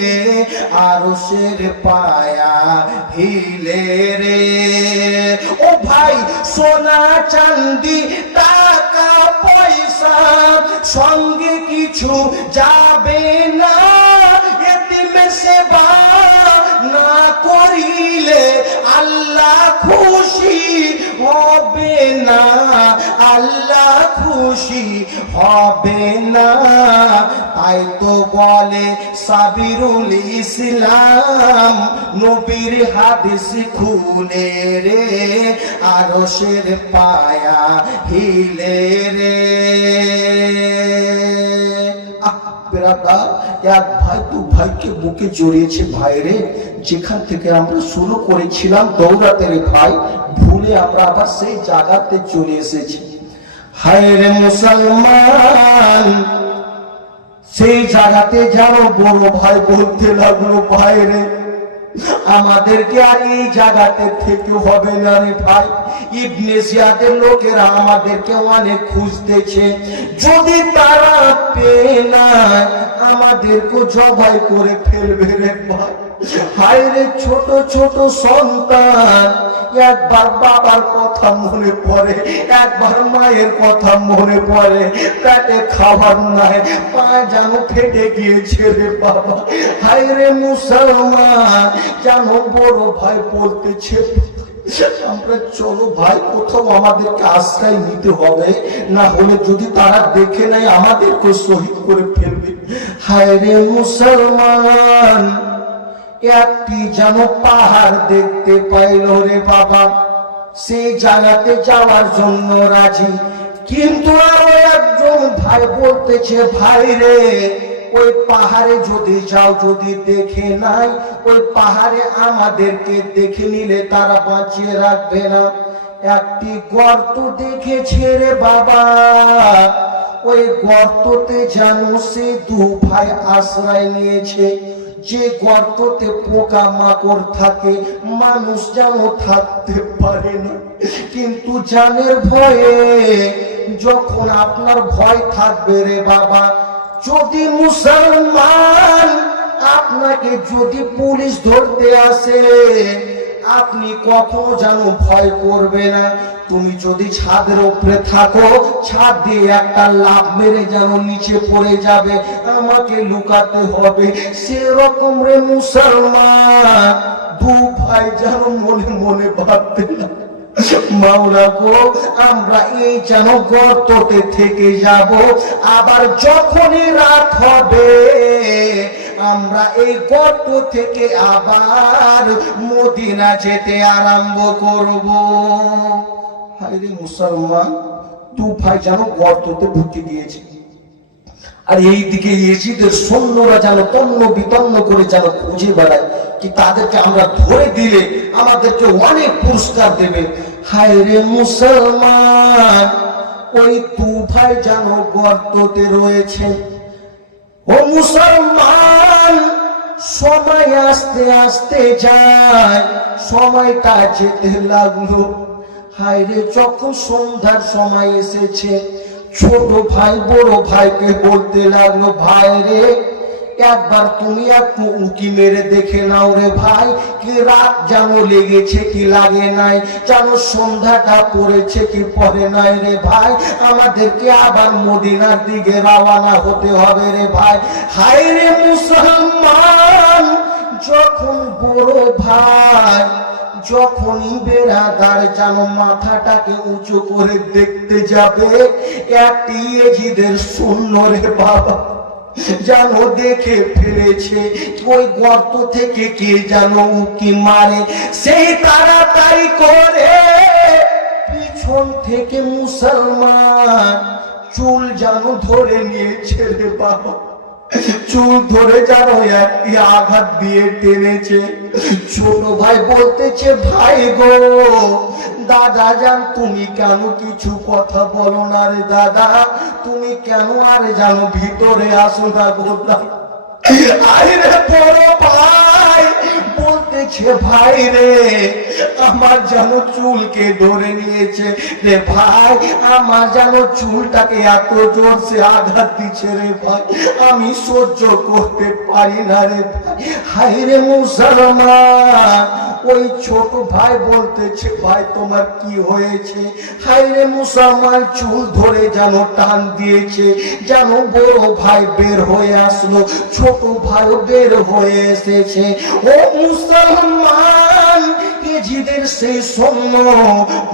আরশের পায়া হিলে রে। ও ভাই সোনা চাঁদি টাকা পয়সা সঙ্গে কিছু যাবে না, এতিমের সেবা না করিলে আল্লাহ খুশি হবে না, আল্লাহ খুশি হবে না। তাই তো বলে সাবিরুল ইসলাম নবীর হাদিস খুলে রে, আরশের পায়া হিলে রে। এক ভাই দু ভাইকে বুকে জড়িয়েছে, ভাই রে যেখান থেকে আমরা শুরু করেছিলাম দৌড়াতে রে ভাই, ভুলে আমরা আবার সেই জায়গাতে চলে এসেছি। হায় রে মুসলমান, সেই জায়গাতে যাও বড় ভাই বলতে লাগলো, ভাই রে আমাদেরকে আর এই জায়গাতে থেকে হবে না রে ভাই, ইবনে জিয়াদের লোকেরা আমাদেরকে অনেক খুঁজতেছে, যদি তারা পেয়ে না আমাদেরকে জবাই করে ফেলবে রে ভাই। হায় রে ছোট ছোট সন্তান, একবার বাবার কথা মনে পড়ে, একবার মায়ের কথা মনে পড়ে, পেটে খাবার নাই, পা যেন ফেটে গিয়েছে রে বাবা। হায় রে মুসলমান, যেন বড় ভাই বলতেছে, আমরা চলো ভাই কোথাও আমাদেরকে আশ্রয় নিতে হবে, না হলে যদি তারা দেখে নেয় আমাদেরকে শহীদ করে ফেলবে। হায় রে মুসলমান, একটি যেন পাহাড় দেখতে পাইল রে বাবা, সেই জায়গাতে যাওয়ার জন্য রাজি, কিন্তু আরো একজন ভাই বলতেছে, ভাই রে ওই পাহাড়ে যদি যাও, যদি দেখে নাই, ওই পাহাড়ে আমাদেরকে দেখে নিলে তারা বাঁচিয়ে রাখবে না। একটি গর্ত দেখেছে রে বাবা, ওই গর্ততে যেন সে দু ভাই আশ্রয় নিয়েছে, যে গর্ততে পোকা মাকড় থাকে, মানুষ যেন থাকতে পারে না, কিন্তু জানের ভয়ে যখন আপনার ভয় থাকবে রে বাবা, যদি মুসলমান আপনাকে যদি পুলিশ ধরতে আসে, আপনি কখনো যেন ভয় করবে না। তুমি যদি ছাদের উপরে থাকো, ছাদ দিয়ে একটা লাফ মেরে যেন নিচে পড়ে যাবে, আমাকে লুকাতে হবে। সেরকম রে মুসলমান, দু ভাই যেন মনে মনে ভাবতে না, মাওলা গো আমরা এই যেন গর্ততে থেকে যাব, আবার যখনই রাত হবে আমরা এই গর্ত থেকে আবার মদিনা যেতে আরম্ভ করব। হায়রে মুসলমান, দু ভাই যেন গর্ততে ঢুকে গিয়েছে, আর এইদিকে ইয়েজিদের সৈন্যরা যেন তন্ন বিতন্ন করে যেন খুঁজে বেড়ায় কি তাদেরকে আমরা ধরে দিলে আমাদেরকে অনেক পুরস্কার দেবে। হায়রে মুসলমান, ওই দু ভাই যেন গর্ততে রয়েছে। ও মুসলমান, সময় আস্তে আস্তে যায়, সময়টা যেতে লাগলো। হায়রে যখন সন্ধ্যার সময় এসেছে, ছোট ভাই বড় ভাইকে বলতে লাগলো, ভাই রে একবার তুমি একটু উঁকি মেরে দেখে নাও রে ভাই, কি রাত যেন লেগেছে কি লাগে নাই, যেন সন্ধ্যাটা পড়েছে কি পড়ে নাই রে ভাই, আমাদেরকে আবার মদিনার দিকে রওনা হতে হবে রে ভাই। হায় রে মুসলমান, যখন বড় ভাই যখনই বেরাদার যেন মাথাটাকে উঁচু করে দেখতে যাবে, একটি ইয়েজিদের সৈন্য রে বাবা যেন দেখে ফেলেছে ওই গর্ত থেকে কে যেন উকি মারে, সেই তাড়াতাড়ি করে পিছন থেকে মুসলমান চুল যেন ধরে নিয়েছে রে বাবা, চুল ধরে যেন একটি আঘাত দিয়ে টেনেছে। ছোট ভাই বলতেছে, ভাই গো দাদা জান তুমি কেন কিছু কথা বলো না রে দাদা, তুমি কেন আর যেন ভিতরে আসো না বললাম। আরে বড় ভাই বলতেছে, ভাই রে আমার যেন চুলকে ধরে নিয়েছে রে ভাই, আমার যেন চুলটাকে এত জোরসে আঘাত দিচ্ছে রে ভাই, আমি সহ্য করতে পারি না রে ভাই। হায় রে মুসলমান, ওই ছোট ভাই বলতেছে, ভাই তোমার কি হয়েছে? হায় রে মুসলমান চুল ধরে যেন টান দিয়েছে, যেন বড় ভাই বের হয়ে আসলো, ছোট ভাই বের হয়ে এসেছে। ও মুসলমান, ইয়েজিদের সেই সৈন্য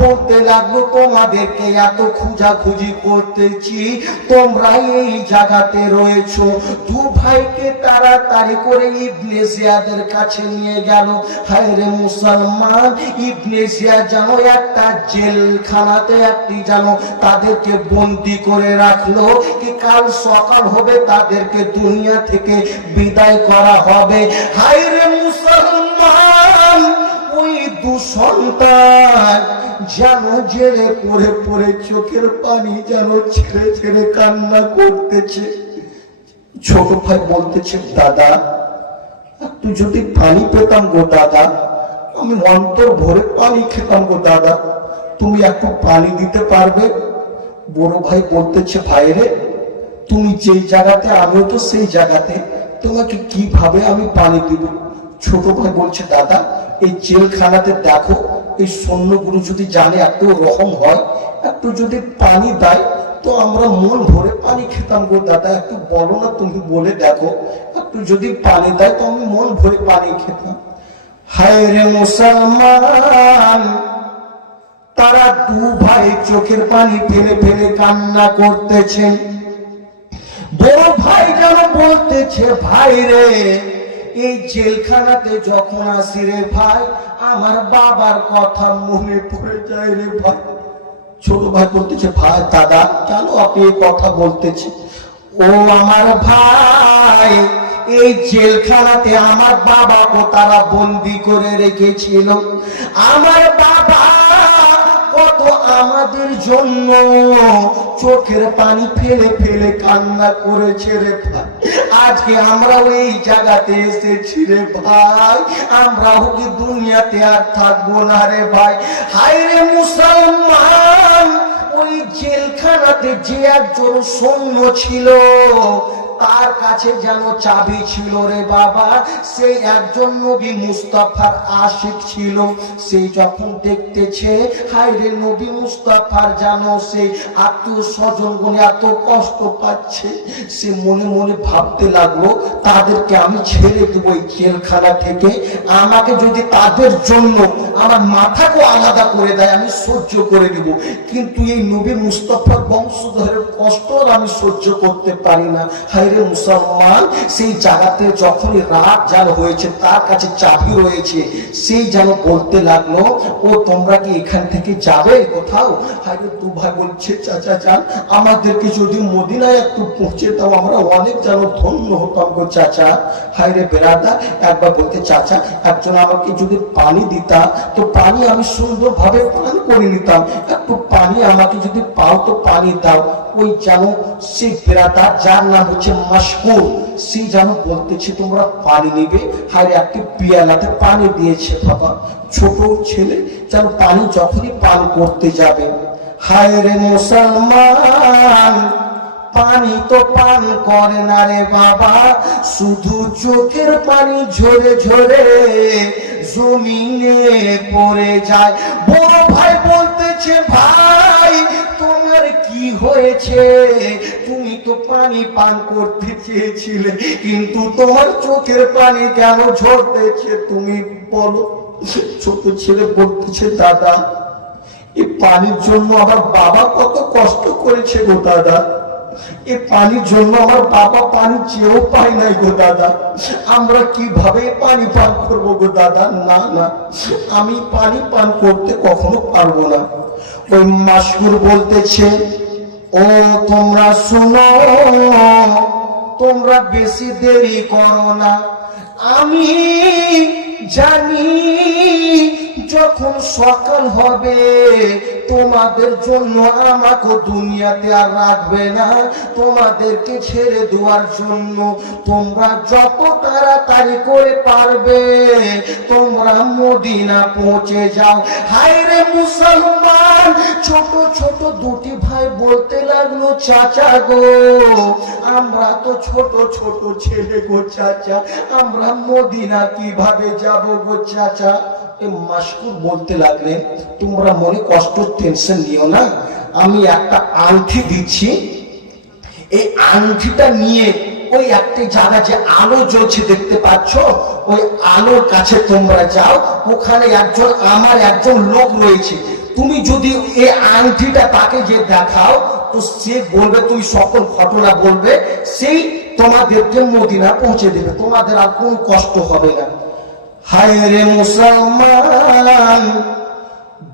বলতে লাগলো, তোমাদেরকে এত খোঁজাখুঁজি করতেছি, তোমরা এই জায়গাতে রয়েছো। দু ভাইকে তাড়াতাড়ি করে ইবনে জিয়াদের কাছে নিয়ে গেল। হায় রে মুসলমান, ইবনে জিয়াদ যেন একটা জেলখানাতে একটি যেন তাদেরকে বন্দি করে রাখলো, কি কাল সকাল হবে তাদেরকে দুনিয়া থেকে বিদায় করা হবে। হায় রে মুসলমান, ওই দু সন্তান যেন জেলে পড়ে পড়ে চোখের পানি যেন ছেড়ে ছেড়ে কান্না করতেছে। ছোট ভাই বলতেছে, দাদা একটু যদি পানি পেতাম গো দাদা, আমি অন্তর ভরে পানি খেতাম গো দাদা, তুমি একটু পানি দিতে পারবে? বড় ভাই বলতেছে, ভাই রে তুমি যেই জায়গাতে আমিও তো সেই জায়গাতে, তোমাকে কিভাবে আমি পানি দিব? ছোট ভাই বলছে, দাদা এই জেলখানাতে দেখো, এই সৈন্যগুলো যদি জানে এত রকম হয়, একটু যদি পানি দেয় তো আমরা মন ভরে পানি খেতাম গো দাদা, একটু বলো না, তুমি বলে দেখো, একটু যদি পানি দেয় তো আমি মন ভরে পানি খেতাম। হায় রে মুসলমান, তারা দু ভাই চোখের পানি ফেলে ফেলে কান্না করতেছে। বড় ভাই যেন বলতেছে, ভাই রে এই জেলখানাতে যখন আসি রে ভাই, আমার বাবার কথা মনে পড়ে যায় রে ভাই। ছোট ভাই বলতেছে, ভাই দাদা কেন আপনি এই কথা বলতেছেন? ও আমার ভাই, এই জেলখানাতে আমার বাবাকে তারা বন্দি করে রেখেছিল, আমার বাবা কত আমাদের জন্য চোখের পানি ফেলে ফেলে কান্না করেছে রে ভাই। আজকে আমরা এই জায়গাতে এসেছি রে ভাই, আমরা কি দুনিয়াতে আর থাকবো না রে ভাই। হায় রে মুসলমান, ওই জেলখানা মদিনাতে যে একজন সৈন্য ছিল, তার কাছে যেন চাবি ছিল রে বাবা। সেই একজন নবী মুস্তাফার আশিক ছিল। সেই যখন দেখতেছে হায় রে নবী মুস্তাফার যেন সে আত্মীয় স্বজন গুনে এত কষ্ট পাচ্ছে, সে মনে মনে ভাবতে লাগলো তাদেরকে আমি ছেড়ে দেবো এই জেলখানা থেকে। আমাকে যদি তাদের জন্য আমার মাথাকে আলাদা করে দেয় আমি সহ্য করে নিব, কিন্তু এই নবী মুস্তাফার বংশধরের কষ্ট আমি সহ্য করতে পারি না। হায় রে মুসলমান, সেই জায়গাতে যখনই রাত যেন হয়েছে, তার কাছে চাবি রয়েছে, সেই যেন বলতে লাগলো ও তোমরা কি এখান থেকে যাবে কোথাও? হায় রে দু ভাই বলছে চাচা যান, আমাদেরকে যদি মদিনায় একটু পৌঁছে দাও আমরা অনেক যেন ধন্য হতাম গো চাচা। হায় রে বেরাদা, একবার বলতে চাচা একজন আমাকে যদি পানি দিতা তো পানি আমি সুন্দরভাবে পান করে নিতাম, একটু পানি আমাকে যদি পাও তো পানি দাও। ওই যেন সেই বেরাদা যার নাম হচ্ছে মাশকুর, সেই যেন বলতেছে তোমরা পানি নিবে। হায় একটি পিয়ালাতে পানি দিয়েছে বাবা, ছোট ছেলে যেন পানি যখনই পান করতে যাবে, হায় রে মুসলমান পানি তো পান করে না রে বাবা, শুধু চোখের পানি ঝরে ঝরে জমিনে পড়ে যায়। বড় ভাই বলতেছে ভাই তোমার কি হয়েছে? তুমি তো পানি পান করতে চেয়েছিলে, কিন্তু তোমার চোখের পানি কেন ঝরতেছে তুমি বলো। ছোট ছেলে বলতেছে দাদা এই পানির জন্য আমার বাবা কত কষ্ট করেছে গো দাদা, এই পানির জন্য আমার বাবা পানি চেয়েও পায় নাই গো দাদা, আমরা কিভাবে পানি পান করবো গো দাদা? না না, আমি পানি পান করতে কখনো পারবো না। ওই মাশকুর বলতেছে ও তোমরা শুনো, তোমরা বেশি দেরি করো না, আমি জানি যখন সকাল হবে তোমাদের জন্য আমাকে দুনিয়াতে আর রাখবে না, তোমাদেরকে ছেড়ে দেওয়ার জন্য তোমরা যত তাড়াতাড়ি করে পারবে তোমরা মদিনা পৌঁছে যাও। হায় রে মুসলমান, ছোট ছোট দুটি ভাই বলতে লাগলো চাচা গো আমরা তো ছোট ছোট ছেলে গো চাচা, আমরা মদিনা কিভাবে যাব গো চাচা? মাশকুর বলতে লাগলেন তোমরা মনে কষ্ট টেনশন নিও না, আমি একটা আংটি দিচ্ছি, এই আংটিটা নিয়ে ওই একটা জায়গা যে আলো জ্বলছে দেখতে পাচ্ছ, ওই আলোর কাছে তোমরা যাও, ওখানে আমার একজন লোক রয়েছে, তুমি যদি এই আংটিটা তাকে যে দেখাও তো সে বলবে, তুই সকল ঘটনা বলবে, সেই তোমাদেরকে মদিনা পৌঁছে দেবে, তোমাদের আর কোন কষ্ট হবে না। হায় রে মুসলমান,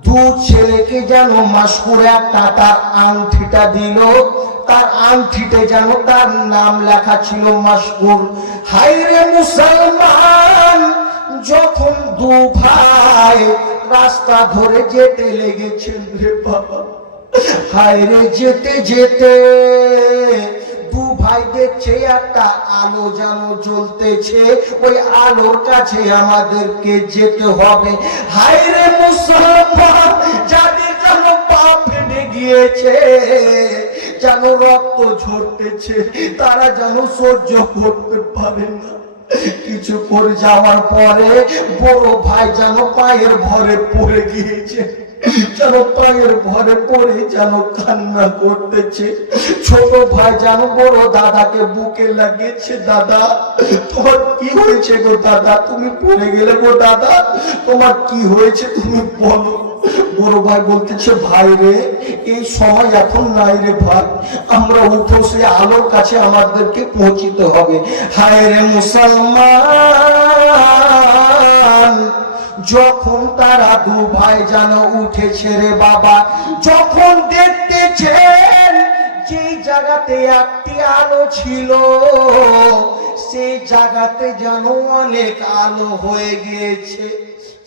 দু ছেলেকে যেন মাশকুর একটা তার আংটিটা দিল, তার আংটিতে যেন তার নাম লেখা ছিল মাশকুর। হায় রে মুসলমান, যখন দু ভাই রাস্তা ধরে যেতে লেগেছেন রে বাবা, হায় রে যেতে যেতে দু ভাই দেখছে একটা আলো যেন জ্বলতেছে, ওই আলোর কাছে আমাদেরকে যেতে হবে। হায় রে মুসলমান, যাদের যেন পা ফেটে গিয়েছে, যেন রক্ত ঝরতেছে, তারা যেন সহ্য করতে পারে না। কিছু করে যাওয়ার পরে বড় ভাই যেন পায়ের ভরে পড়ে গিয়েছে, যেন পায়ের ভরে পড়ে যেন কান্না করতেছে। ছোট ভাই যেন বড় দাদাকে বুকে লাগিয়েছে, দাদা তোমার কি হয়েছে গো দাদা, তুমি পড়ে গেলে গো দাদা, তোমার কি হয়েছে তুমি বলো। বড় ভাই বলতেছে ভাই রে এই সময় এখন নাই রে ভাই, আমরা উঠো সে আলোর কাছে আমাদেরকে পৌঁছিতে হবে। হায় রে মুসলমান, যখন তারা দু ভাই যেন উঠেছে রে বাবা, যখন দেখতেছেন যে জায়গাতে একটি আলো ছিল সেই জায়গাতে যেন অনেক আলো হয়ে গিয়েছে,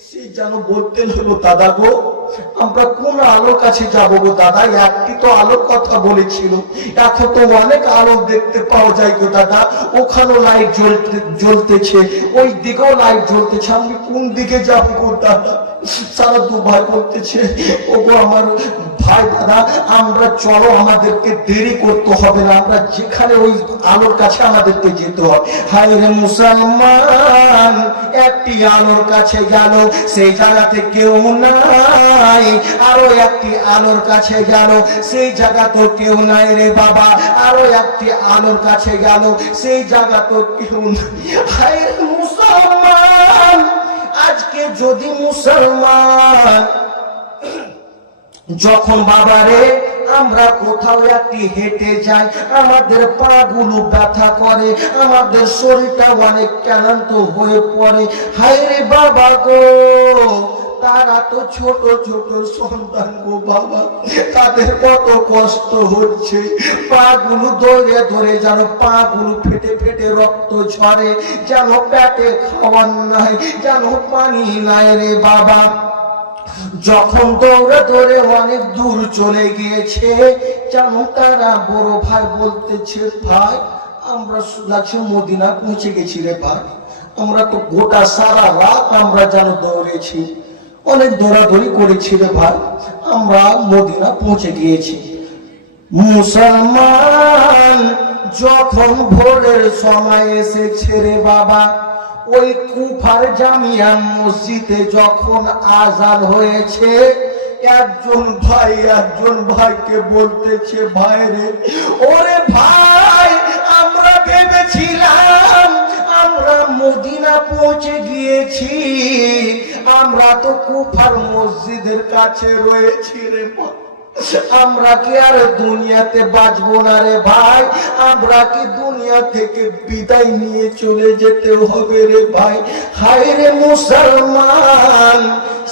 সে যেন বলতে হলো দাদা গো আমরা কোন আলোর কাছে যাবো গো দাদা, একটি তো আলোর কথা বলেছিল, এখন তো অনেক আলো দেখতে পাওয়া যায় গো দাদা, ওখানেও লাইট জ্বলতেছে, ওই দিকেও লাইট জ্বলতেছে, আমি কোন দিকে যাবো গো দাদা? সারা দু ভাই বলতেছে ও গো আমার ভাই ভাই দাদা আমরা চলো, আমাদেরকে দেরি করতে হবে না, আমরা যেখানে ওই আলোর কাছে আমাদেরকে যেতে হবে। হায় রে মুসলমান, একটি আলোর কাছে গেল, সেই জায়গাতে কেউ নাই। আরো একটি আলোর কাছে গেল, সেই জায়গা তো কেউ নাই রে বাবা। আরো একটি আলোর কাছে গেল, সেই জায়গা তো কেউ নাই। হায় রে মুসলমান, আজকে যদি মুসলমান যখন বাবারে আমরা কোথাও একটি হেঁটে যাই, আমাদের পা গুলো ব্যথা করে, আমাদের শরীরটা অনেক ক্লান্ত হয়ে পড়ে। হায় রে বাবা গো, তারা তো ছোট ছোট সন্তান গো বাবা, তাদের কত কষ্ট হচ্ছে। পা গুলো ধরে ধরে যেন পা গুলো ফেটে ফেটে রক্ত ঝরে, যেন পেটে খাওয়ার নাই, যেন পানি নাই রে বাবা। যখন দৌড়ে ধরে অনেক দূর চলে গিয়েছে, যেন তারা বড় ভাই বলতেছে, ভাই আমরা লাগছে মদিনা পৌঁছে গেছি রে ভাই, আমরা তো গোটা সারা রাত আমরা যেন দৌড়েছি, অনেক দৌড়াদৌড়ি করেছি রে ভাই, আমরা মদিনা পৌঁছে গিয়েছি। মুসলমান যখন ভোরের সময় এসেছে রে বাবা, ওই কুফার জামিয়া মসজিদে যখন আজান হয়েছে, একজন ভাইকে বলতেছে, ভাই রে, ওরে ভাই আমরা ভেবেছিলাম আমরা মদিনা পৌঁছে গিয়েছি, আমরা তো কুফার মসজিদের কাছে রয়েছি রে ভাই, আমরা কি আর দুনিয়াতে বাঁচবো না রে ভাই, আমরা কি দুনিয়া থেকে বিদায় নিয়ে চলে যেতে হবে রে ভাই। হায় রে মুসলমান,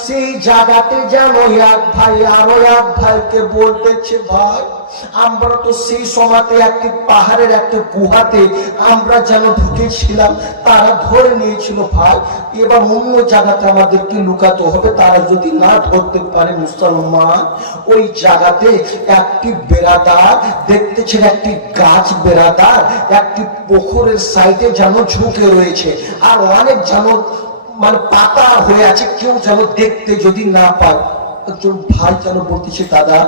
সেই জায়গাতে যেন এক ভাই আরো এক ভাইকে বলতেছে, ভাই আমরা তো সেই সময়তে একটি পাহাড়ের একটা গুহাতে আমরা যেন ঢুকেছিলাম, তারা ধরে নিয়েছিল ভাই, এবার অন্য জায়গাতে আমাদেরকে লুকাতে হবে, তারা যদি না ধরতে পারে। মুসলমান ওই জায়গাতে একটি বেড়াদার দেখতেছেন, একটি গাছ বেড়াদার একটি পুকুরের সাইডে যেন ঝুঁকে রয়েছে, আর অনেক যেন মানে পাতা হয়ে আছে, কেউ যেন দেখতে যদি না পায়। একজন ভাই যেন বলতেছে, দাদা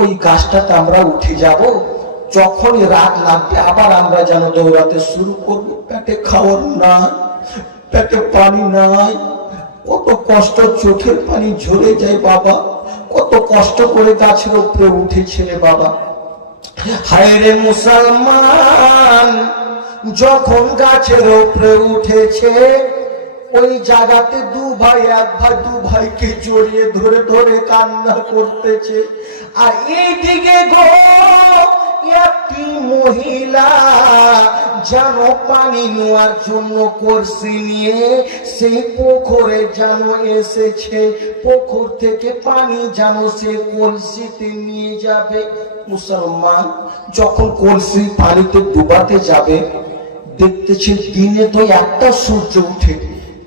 ওই গাছটাতে আমরা উঠে যাব, যখনই রাত লাগবে আবার আমরা যেন দৌড়াতে শুরু করবো, পেটে খাওয়ার নাই, পেটে পানি নাই, কত কষ্ট, চোখের পানি ঝরে যায় বাবা, কত কষ্ট করে গাছের উপরে উঠেছে রে বাবা। হায় রে মুসলমান, যখন গাছের উপরে উঠেছে, ওই জায়গাতে এক ভাই দু ভাইকে জড়িয়ে ধরে ধরে কান্না করতেছে, আর এইদিকে গো একটি মহিলা যেন পানি নেওয়ার জন্য কলসি নিয়ে সেই পুকুরে যেন এসেছে, পুকুর থেকে পানি যেন সে কলসিতে নিয়ে যাবে। মুসলমান যখন কলসি পানিতে ডুবাতে যাবে, দেখতেছে দিনে তো একটা সূর্য উঠে,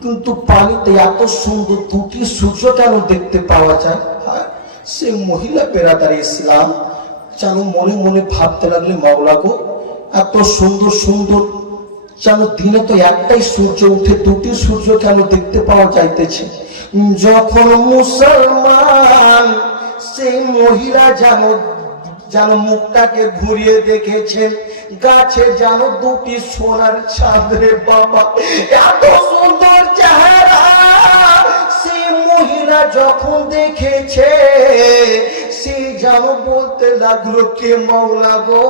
কিন্তু পানিতে এত সুন্দর দুটি সূর্য কেন দেখতে পাওয়া যায়। সে মহিলা বেরাদার ইসলাম যেন মনে মনে ভাবতে লাগলে, মাওলা গো এত সুন্দর সুন্দর যেন দিনে তো একটাই সূর্য উঠে, দুটি সূর্য কেন দেখতে পাওয়া যাইতেছে। যখন মুসলমান সেই মহিলা যেন মুখটাকে ঘুরিয়ে দেখেছেন, গাছে যেন দুটি সোনার চাঁদ রে বাবা, এত সুন্দর চেহারা সেই মহিলা যখন দেখেছে, সে যেন বলতে লাগলো, কে মাওলা গো,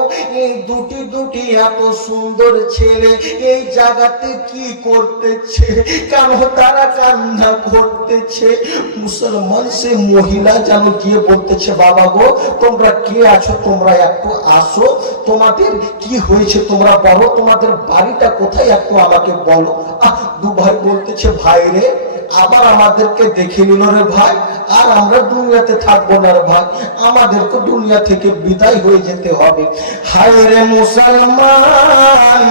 এই দুটি এত সুন্দর ছেলে এই জায়গাতে কি করতেছে, কেন তারা কান্না করতেছে। মুসলমান সে মহিলা যেন গিয়ে বলতেছে, বাবা গো তোমরা কে আছো, তোমরা একটু আসো, তোমাদের কি হয়েছে তোমরা বলো, তোমাদের বাড়িটা কোথায় একটু আমাকে বলো। দু ভাই বলতেছে, ভাই রে আবার আমাদেরকে দেখে নিল রে ভাই, আর আমরা দুনিয়াতে থাকবো না রে ভাই, আমাদেরকে দুনিয়া থেকে বিদায় হয়ে যেতে হবে। হায় রে মুসলমান,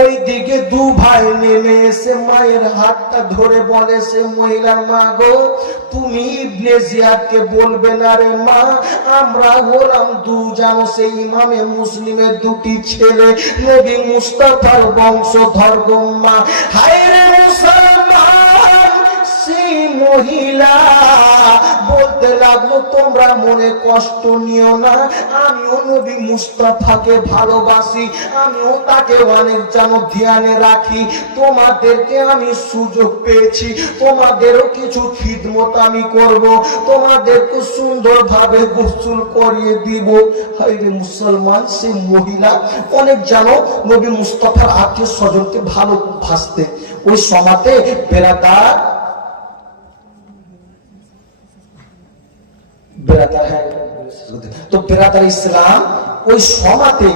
ওই দিকে দু ভাই নেমে এসে মায়ের হাতটা ধরে বলে সে মহিলার, মা গো তুমি ইবনে জিয়াদকে বলবে না রে মা, আমরা হলাম দুজন সেই ইমামে মুসলিমের দুটি ছেলে, নবী মুস্তাফার বংশধর গো মা। হায় রে মুসলমান, সেই মহিলা বলতে লাগলো, তোমরা মনে কষ্ট নিও না, আমিও নবী মুস্তাফাকে ভালোবাসি, আমিও তাকে অনেক যেন ধ্যানে রাখি, তোমাদেরকে আমি সুযোগ পেয়েছি, তোমাদেরও কিছু খিদমত আমি করব, তোমাদেরকে সুন্দরভাবে গোসল করিয়ে দিব। হায়রে মুসলমান, সে মহিলা অনেক যেন নবী মুস্তাফার আত্মীয় স্বজনকে ভালোবাসতে। ওই সমাতে বেরাদার তো বেরাদার ইসলাম, ওই সমাতে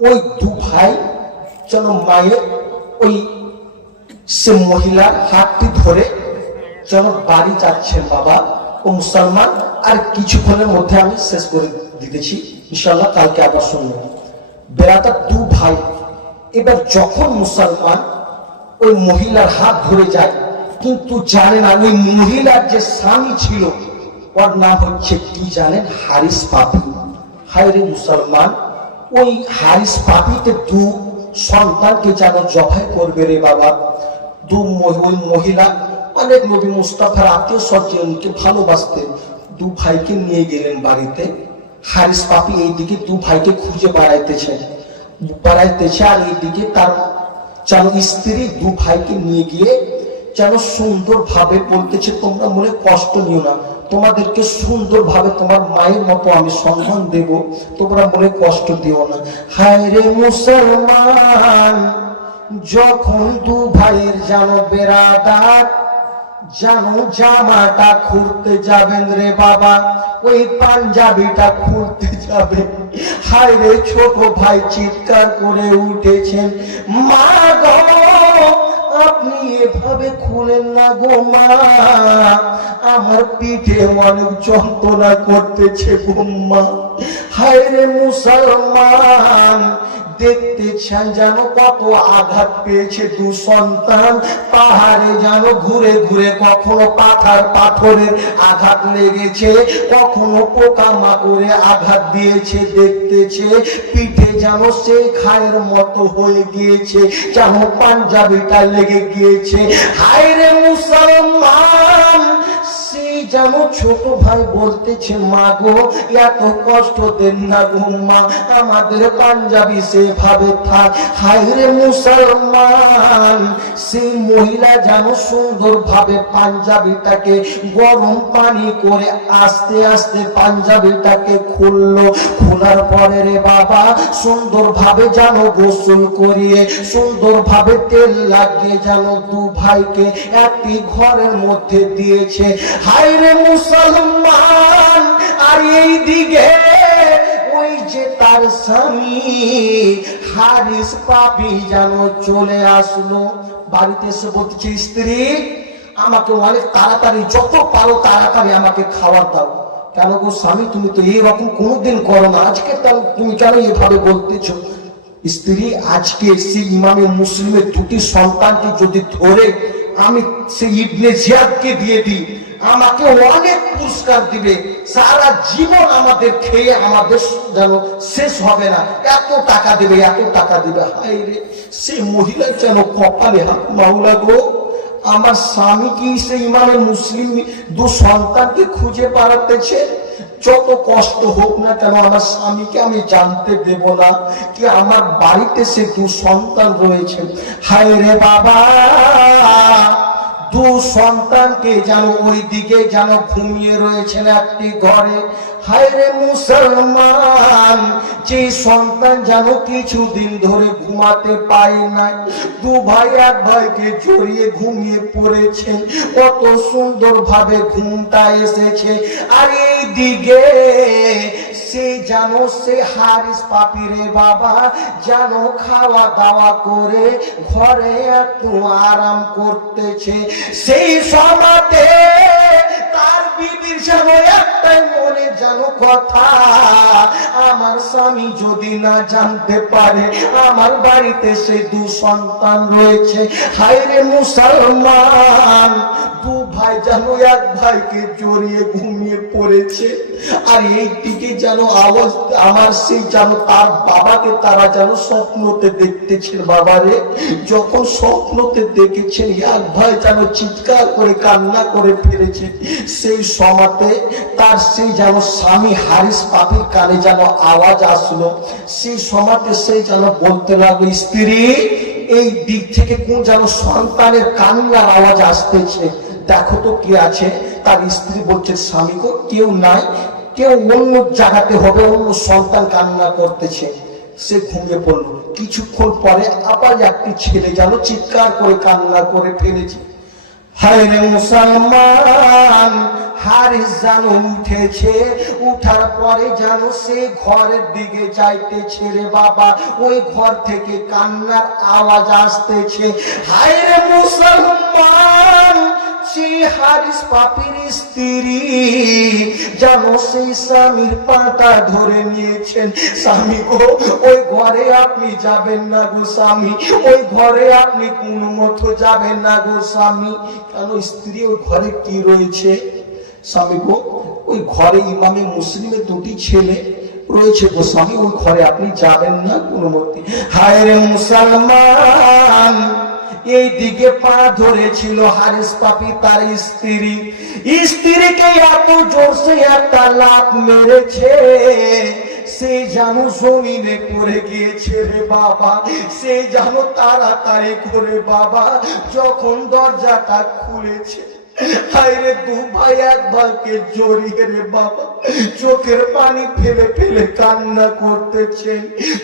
ওই দু ভাই যেন মায়ের ওই সে মহিলার হাতটি ধরে যেন বাড়ি যাচ্ছেন। বাবা ও মুসলমান, আর কিছুক্ষণের মধ্যে আমি শেষ করে দিতেছি, ইনশাআল্লাহ কালকে আবার শুনবো। বেরাদার দু ভাই এবার যখন মুসলমান ওই মহিলার হাত ধরে যায়, কিন্তু জানে না ওই মহিলার যে স্বামী ছিল ওর নাম হচ্ছে কি জানেন? হারিস পাপি। হায়রে মুসলমান, ওই হারিস পাপিতে দু সন্তানকে যেন জবাই করবে রে বাবা। ওই মহিলা অনেক নবী মুস্তাফার আত্মীয় স্বজনকে ভালোবাসতেন, দু ভাইকে নিয়ে গেলেন বাড়িতে। হারিস পাপি এইদিকে দু ভাইকে খুঁজে বেড়াইতেছে, আর এইদিকে তার যেন স্ত্রী দু ভাইকে নিয়ে গিয়ে যেন সুন্দর ভাবে বলতেছে, তোমরা মনে কষ্ট নিও না, তোমাদেরকে সুন্দর ভাবে তোমার মায়ের মতো আমি সম্মান দেব, তোমরা মনে কষ্ট দিও না। হায়রে মুসলমান, যখন দু ভাইয়ের যেন বেরাদার যেন জামাটা খুলতে যাবেন রে বাবা, ওই পাঞ্জাবিটা খুলতে যাবে, হায়রে ছোট ভাই চিৎকার করে উঠেছেন, মা গো আপনি এভাবে খুলেন না গো মা, আমার পিঠে অনেক যন্ত্রণা করতেছে গো মা। হায়রে মুসলমান, দেখতেছেন যেন কত আঘাত পেয়েছে দু সন্তান, পাহাড়ে যেন ঘুরে ঘুরে কখনো পাথরের আঘাত লেগেছে, কখনো পোকা মাকড়ে আঘাত দিয়েছে, দেখতেছে পিঠে যেন সেই খায়ের মতো হয়ে গিয়েছে, যেন পাঞ্জাবিটা লেগে গিয়েছে। হায়রে মুসলমান, সেই যেন ছোট ভাই বলতেছে, মা গো এত কষ্ট দেন না গো মা, আমাদের পাঞ্জাবি সেভাবে থাক। হায়রে মুসলমান, সেই মহিলা যেন সুন্দর ভাবে পাঞ্জাবিটাকে গরম পানি করে আস্তে আস্তে পাঞ্জাবিটাকে খুললো। খোলার পরে রে বাবা সুন্দর ভাবে যেন গোসল করিয়ে সুন্দর ভাবে তেল লাগিয়ে যেন দু ভাইকে একটি ঘরের মধ্যে দিয়েছে। হায়রে মুসলমান, আর এই দিকে ওই যে তার স্বামী হারিস পাপি যেন চলে আসলো বাড়িতে। এসে বলছে, স্ত্রী আমাকে অনেক তাড়াতাড়ি, যত পারো তাড়াতাড়ি আমাকে খাবার দাও। কেন গো স্বামী, তুমি তো এইরকম কোনোদিন করো না, আজকে তুমি কেন এভাবে বলতেছো? স্ত্রী, আজকে সেই ইমামে মুসলিমের দুটি সন্তানকে যদি ধরে আমি সেই ইবনে জিয়াদকে দিয়ে দিই, আমাকে অনেক পুরস্কার দিবে, সারা জীবন আমাদের খেয়ে আমাদের যেন শেষ হবে না, এত টাকা দেবে, এত টাকা দেবে। হায় রে, সে মহিলা যেন কপালে হাত, মাওলা গো আমার স্বামী কি সে ইমামে মুসলিম দু সন্তানকে খুঁজে পাড়াতেছে, যত কষ্ট হোক না কেন আমার স্বামীকে আমি জানতে দেব না কি আমার বাড়িতে সে দু সন্তান রয়েছে। হায় রে বাবা, দু সন্তানকে যেন ওই দিকে যেন ঘুমিয়ে রয়েছেন একটি ঘরে। হায়রে মুসলমান, যে সন্তান যেন কিছুদিন ধরে ঘুমাতে পারে নাই, দু ভাই এক ভাইকে জড়িয়ে ঘুমিয়ে পড়েছেন, কত সুন্দর ভাবে ঘুমটা এসেছে। আর এই দিকে সে যেন সে হারিস পাপিরে বাবা যেন খাওয়া দাওয়া করে ঘরে একটু আরাম করতেছে। সেই সময়তে তার বিবির যেন একটাই মনে যেন কথা, আমার স্বামী যদি না জানতে পারে আমার বাড়িতে সে দু সন্তান রয়েছে। হায়রে মুসলমান, দু ভাই যেন এক ভাইকে জড়িয়ে ঘুমিয়ে পড়েছে, আর এই দিকে যেন আওয়াজ আমার সেই যেন তার বাবাকে তারা যেন স্বপ্নতে দেখতেছেন। বাবারে যখন স্বপ্নতে দেখেছেন এক ভাই যেন চিৎকার করে কান্না করে ফেলেছে, সেই সময়তে তার সেই যেন স্বামী হারিস পাপির কানে যেন আওয়াজ আসলো। সেই সময়তে সেই যেন বলতে লাগলো, স্ত্রী এই দিক থেকে কোন যেন সন্তানের কান্নার আওয়াজ আসতেছে, দেখো তো কে আছে। তার স্ত্রী বলছে, স্বামী গো কেউ নাই, কেউ অন্য জায়গাতে হবে, অন্য সন্তান কান্না করতেছে। সে ঘুমিয়ে পড়লো। কিছুক্ষণ পরে আবার একটি ছেলে যেন চিৎকার করে কান্না করে ফেলেছে। হায় রে মুসলমান, হারিস যেন উঠেছে, উঠার পরে যেন সে ঘরের দিকে যাইতেছে রে বাবা, ওই ঘর থেকে কান্নার আওয়াজ আসতেছে। হায় রে মুসলমান, সেই হারিস পাপির স্ত্রী যেন সেই স্বামীর পাটা ধরে নিয়েছেন। স্বামী গো ওই ঘরে আপনি যাবেন না গো স্বামী, ওই ঘরে আপনি কোন মতো যাবেন না গো স্বামী। কেন স্ত্রী ওই ঘরে কি রয়েছে? স্বামী গো ওই ঘরে ইমামে মুসলিমের দুটি ছেলে রয়েছে গো স্বামী, ওই ঘরে আপনি যাবেন না কোনো মতে। হায় রে মুসলমান, এই দিকে পা ধরেছিল হারিস পাপি তার স্ত্রী, স্ত্রীকে এত জোরসে একটা লাত মেরেছে, সে যেন জমিনে পড়ে গিয়েছে রে বাবা। সে যেন তাড়াতাড়ি করে বাবা যখন দরজাটা খুলেছে, হায়রে দু ভাই এক ভাইকে জড়িয়ে রে বাবা চোখের পানি ফেলে ফেলে কান্না করতেছে,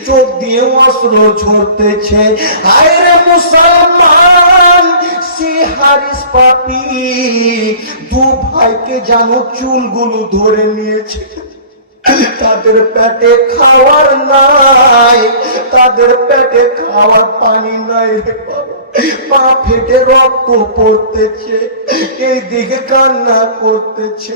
চোখ দিয়ে অশ্রু ঝরতেছে। হায়রে মুসলমান, সে হারিস পাপি দু ভাইকে যেন চুলগুলো ধরে নিয়েছে। তাদের পেটে খাওয়ার নাই, তাদের পেটে খাওয়ার পানি নাই রে বাবা, পা ফেটে রক্ত পড়তেছে, এই দিকে কান্না করতেছে।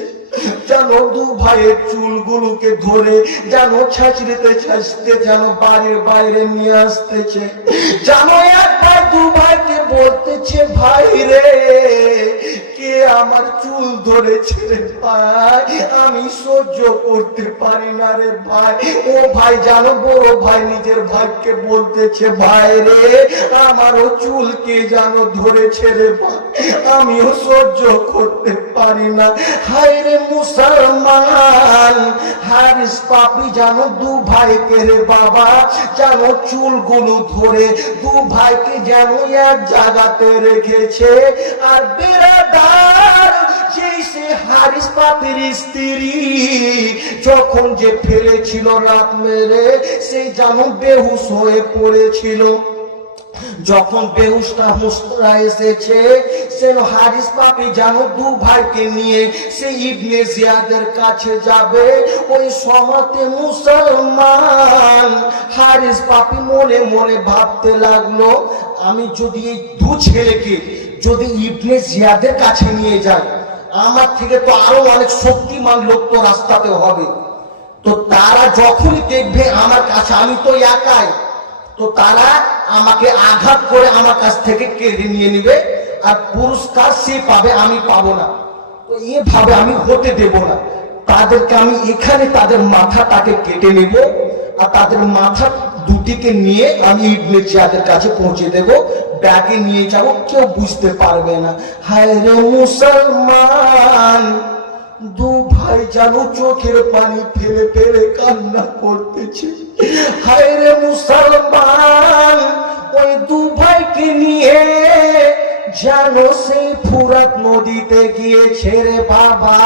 যেন দু ভাইয়ের চুলগুলোকে ধরে যেন ছাঁচড়িতে ছাঁচতে যেন বাড়ির বাইরে নিয়ে আসতেছে। যেন এক ভাই দু ভাইকে বলতেছে, ভাই রে কে আমার চুল ধরেছে রে ভাই, আমি সহ্য করতে পারি না রে ভাই। ও ভাই জানো বড় ভাই নিজের ভাইকে বলতেছে, ভাই রে আমারও চুল কে জানো ধরেছে রে ভাই, আমিও সহ্য করতে পারি না। হায় রে মুসলমান, হারিস পাপি জানো দু ভাইকে রে বাবা যেন চুলগুলো ধরে দু ভাইকে যেন এক জায়গাতে রেখেছে। আর বেরাদার সেই সে হারিস পাপির স্ত্রী যখন যে ফেলেছিল রাত মেরে, সেই যেন বেহুশ হয়ে পড়েছিল। যখন বেহুশটা হুঁশটা এসেছে, সে হারিস পাপি যেন দু ভাইকে নিয়ে সে ইবনে জিয়াদের কাছে যাবে। ওই সময়তে মুসলমান হারিস পাপি মনে মনে ভাবতে লাগলো, আমি যদি এই দু ছেলেকে যদি ইবনে জিয়াদের কাছে নিয়ে যাই, আমার থেকে তো আরো অনেক শক্তিমান লোক তো রাস্তাতে হবে, তো তারা যখনই দেখবে আমার কাছে আমি তো একাই, তো তারা আমাকে আঘাত করে আমার কাছ থেকে কেড়ে নিয়ে নিবে, আর পুরস্কার সে পাবে আমি পাবো না। তো এভাবে আমি হতে দেব না, তাদেরকে আমি এখানে তাদের মাথাটাকে কেটে নেব, আর তাদের মাথা দুটিকে নিয়ে আমি ইবনে জিয়াদের কাছে পৌঁছে দেব, ব্যাগে নিয়ে যাব, কেউ বুঝতে পারবে না। হায় রে মুসলমান, দু ভাই যেন চোখের পানি ফেলে ফেলে কান্না করতেছে। হায় রে মুসলমান, ওই দু ভাইকে নিয়ে যেন সেই ফুরাত নদীতে গিয়েছে রে বাবা,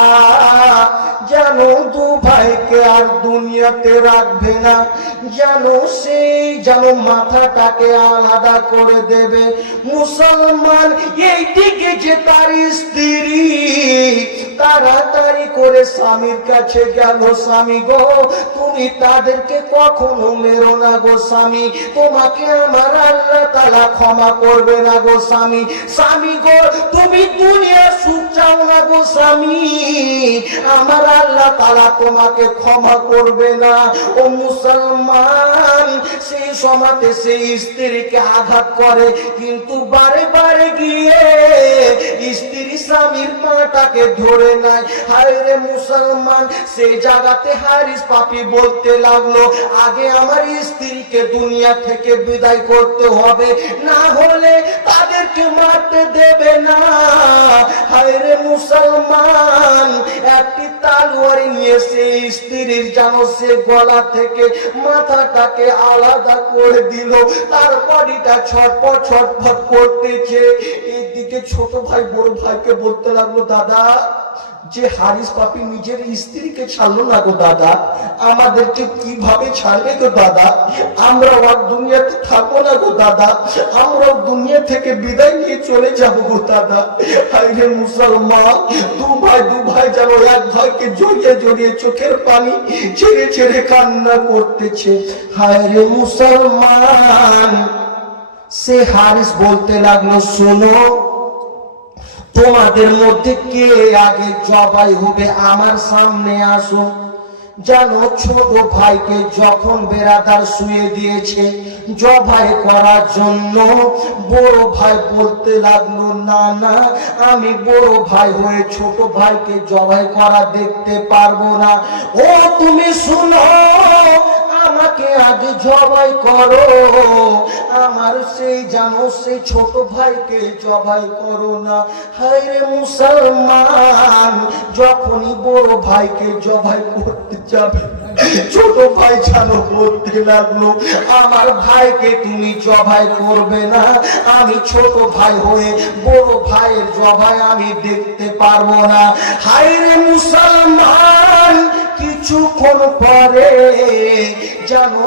যেন দু ভাইকে আর দুনিয়াতে রাখবে না, যেন সেই যেন মাথাটাকে আলাদা করে দেবে। মুসলমান এই দিকে যে তার স্ত্রী তাড়াতাড়ি করে স্বামীর কাছে গেল, স্বামী গো তুমি তাদেরকে কখনো মেরো না গো স্বামী, তোমাকে আমার আল্লাহ তাআলা ক্ষমা করবে না গো স্বামী। স্বামী গো তুমি দুনিয়ার সুখ চাও না গো স্বামী, আমার আল্লাহ তাআলা তোমাকে ক্ষমা করবে না। ও মুসলমান, সেই সময়তে সেই স্ত্রীকে আঘাত করে, কিন্তু বারে বারে গিয়ে স্ত্রী স্বামীর পাটাকে ধরে নেয়। হায় রে মুসলমান, সেই জায়গাতে হারিস পাপী বলতে লাগলো, আগে আমার স্ত্রীকে দুনিয়া থেকে বিদায় করতে হবে, না হলে তাদেরকে মারতে দেবে না। হায় রে মুসলমান, একটি তলোয়ার নিয়ে সেই স্ত্রীর যেন সে গলা থেকে মাথাটাকে আলাদা করে দিল, তার বডিটা ছটফট ছটফট করতেছে। এইদিকে ছোট ভাই বড় ভাইকে বলতে লাগলো, দাদা যে হারিস পাপী নিজের স্ত্রীকে ছাড়লো না গো দাদা, আমাদেরকে কিভাবে ছাড়বে গো দাদা, আমরা আর দুনিয়াতে থাকবো না গো দাদা, আমরা দুনিয়া থেকে বিদায় নিয়ে চলে যাবো গো দাদা। হায় রে মুসলমান, দু ভাই যেন এক ভাইকে জড়িয়ে জড়িয়ে চোখের পানি ছেড়ে ছেড়ে কান্না করতেছে। হায় রে মুসলমান, সে হারিস বলতে লাগলো, শোনো তোমাদের মধ্যে কে আগে জবাই হবে আমার সামনে আসো। জানো ছোট ভাইকে যখন বেরাদার শুয়ে দিয়েছে জবাই করার জন্য, বড় ভাই বলতে লাগলো, না না আমি বড় ভাই হয়ে ছোট ভাইকে জবাই করা দেখতে পারবো না। ও তুমি শুনো, আমাকে আগে জবাই করো, আমার সেই জানো সেই ছোট ভাইকে জবাই করো না। হায় রে মুসলমান, যখনই বড় ভাইকে জবাই করতে যাবে ছোট ভাই যেন বলতে লাগলো, আমার ভাইকে তুমি জবাই করবে না, আমি ছোট ভাই হয়ে বড় ভাইয়ের জবাই আমি দেখতে পারবো না। হায় রে মুসলমান, কিছুক্ষণ পরে জানো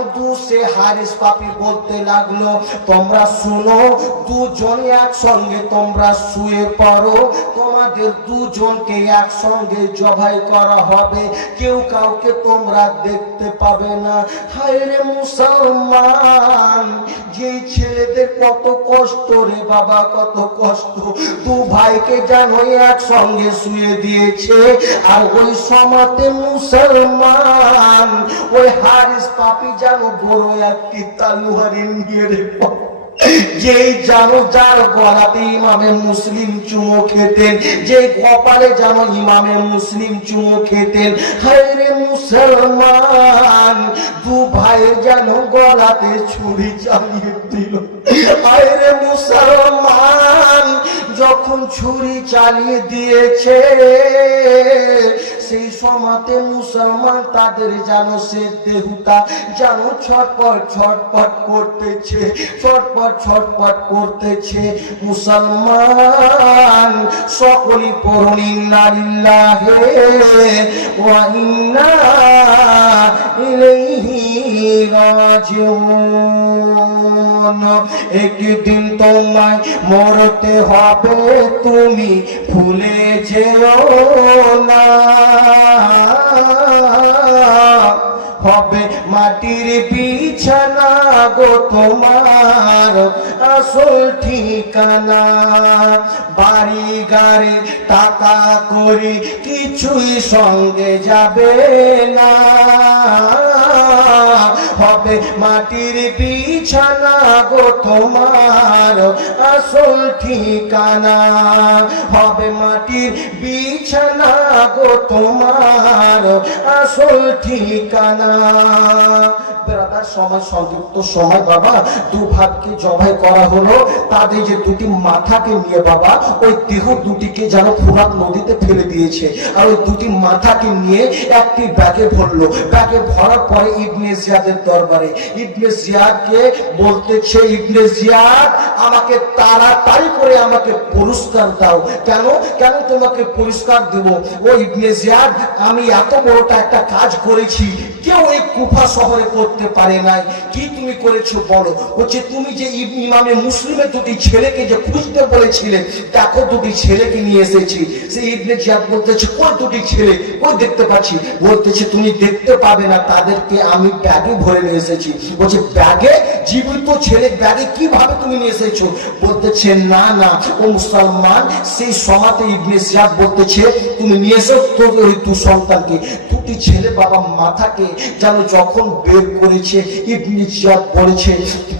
সে হারিস পাপী বলতে লাগলো, তোমরা শুনো, দুজনে একসঙ্গে তোমরা শুয়ে পড়ো, তোমাদের দুজনকে একসঙ্গে জবাই করা হবে, কেউ কাউকে তোমরা দেখতে পাবে না। হায় রে মুসলমান, যে ছেলেদের কত কষ্ট রে বাবা, কত কষ্ট, দু ভাইকে জানো একসঙ্গে শুয়ে দিয়েছে, আর ওই সময়তে মুসলমান ওই হারিস পাপী জানো বড় একটি তলোয়ারি নিয়ে রে, যেই জানো যার গলাতে ইমামে মুসলিম চুমো খেতেন, যে কপালে জানো ইমামে মুসলিম চুমো খেতেন। হায় রে মুসলমান, দু ভাইয়ের জানো গলাতে ছুরি চালিয়ে দিল। হায় রে মুসলমান, যখন ছুরি চালিয়ে দিয়েছে সেই সময়তে মুসলমান তাদের জানো সে দেহটা জানো ছটপট ছটপট করতেছে, ছটপট ছটপট করতেছে। মুসলমান সকলে পড়ুন ইন্না লিল্লাহি ওয়া ইন্না ইলাইহি রাজিউন। একদিন তোমায় মরতে হবে, তুমি ভুলে যেও না, হবে মাটির বিছানা গো তোমার আসল ঠিকানা, বাড়ি গাড়ি টাকা করি কিছুই সঙ্গে যাবে না, হবে মাটির বিছানা গো তোমার আসল ঠিকানা, হবে মাটির বিছানা গো তোমার আসল ঠিকানা। ব্রাদার সময় সংযুক্ত সময় বাবা দু ভাগকে জবাই করা হলো, তাদের যে দুটি মাথাকে নিয়ে বাবা ওই দেহ দুটিকে যেন ফোরাত নদীতে ফেলে দিয়েছে, আর ওই দুটি মাথাকে নিয়ে একটি ব্যাগে ভরলো, ব্যাগে ভরার পরে ইবনে জিয়াদের দরবারে ইবনে জিয়াদকে বলতেছে, ইবনে জিয়াদ আমাকে তাড়াতাড়ি করে আমাকে পুরস্কার দাও। কেন কেন তোমাকে পুরস্কার দেব? ও ইবনে জিয়াদ, আমি এত বড়টা একটা কাজ করেছি, কেউ এই কুফা শহরে করতে পারে নাই। কি তুমি করেছো বলো? বলছে তুমি যে ইমামে মুসলিমের দুটি ছেলেকে যে খুঁজতে বলেছিলে, দেখো দুটি ছেলেকে নিয়ে এসেছি। সেই ইবনে জিয়াদ বলতেছে, কই দুটি ছেলে, কই দেখতে পাচ্ছি? বলতেছে তুমি দেখতে পাবে না, তাদেরকে আমি ব্যাগে ভরে নিয়ে এসেছি। বলছে ব্যাগে? জীবিত ছেলে ব্যাগে কিভাবে তুমি নিয়ে এসেছো? বলতেছে না না ও মুসলমান, সেই সমাতে ইবনে জিয়াদ বলতেছে তুমি নিয়ে এসো তোর ওই দু সন্তানকে। দুটি ছেলে বাবা মাথাকে যেন যখন বের করেছে, ইবনে জিয়াদ বলেছে,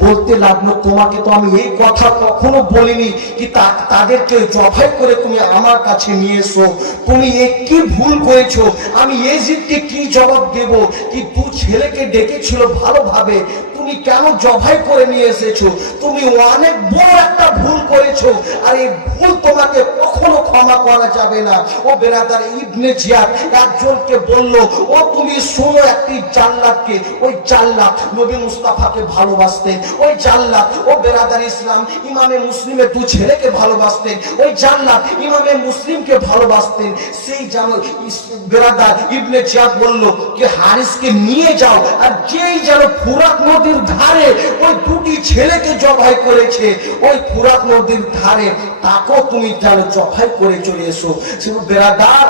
বলতে লাগলো তোমাকে তো আমি এই কথা কখনো বলিনি কি তাদেরকে জবাই করে তুমি আমার কাছে নিয়ে এসো। তুমি কি ভুল করেছো? আমি এজিদকে কি জবাব দেব? কি দু ছেলেকে ডেকেছিল ভালোভাবে, তুমি কেন জবাই করে নিয়ে এসেছো? তুমি অনেক বড় একটা ভুল করেছো, আর এই ভুল তোমাকে কখনো ক্ষমা করা যাবে না। ও বেরাদার, ইবনে জিয়াদ একজনকে বলল, ও তুমি শোনো, একটি জাল্লাদকে, ওই জাল্লাদ নবী মুস্তাফাকে ভালোবাসতেন, ওই জাল্লাদ ও বেরাদার ইসলাম ইমামে মুসলিমের দু ছেলেকে ভালোবাসতেন, ওই জাল্লাদ ইমামে মুসলিমকে ভালোবাসতেন। সেই জানো বেরাদার ইবনে জিয়াদ বলল যে হারিসকে নিয়ে যাও, আর যেই যেন ফুরাত নদীর ধারে ওই দুটি ছেলেকে জবাই করেছে, ওই ফুরাত নদীর ধারে তাকেও তুমি যেন জবাই করে চলে এসো। বেরাদার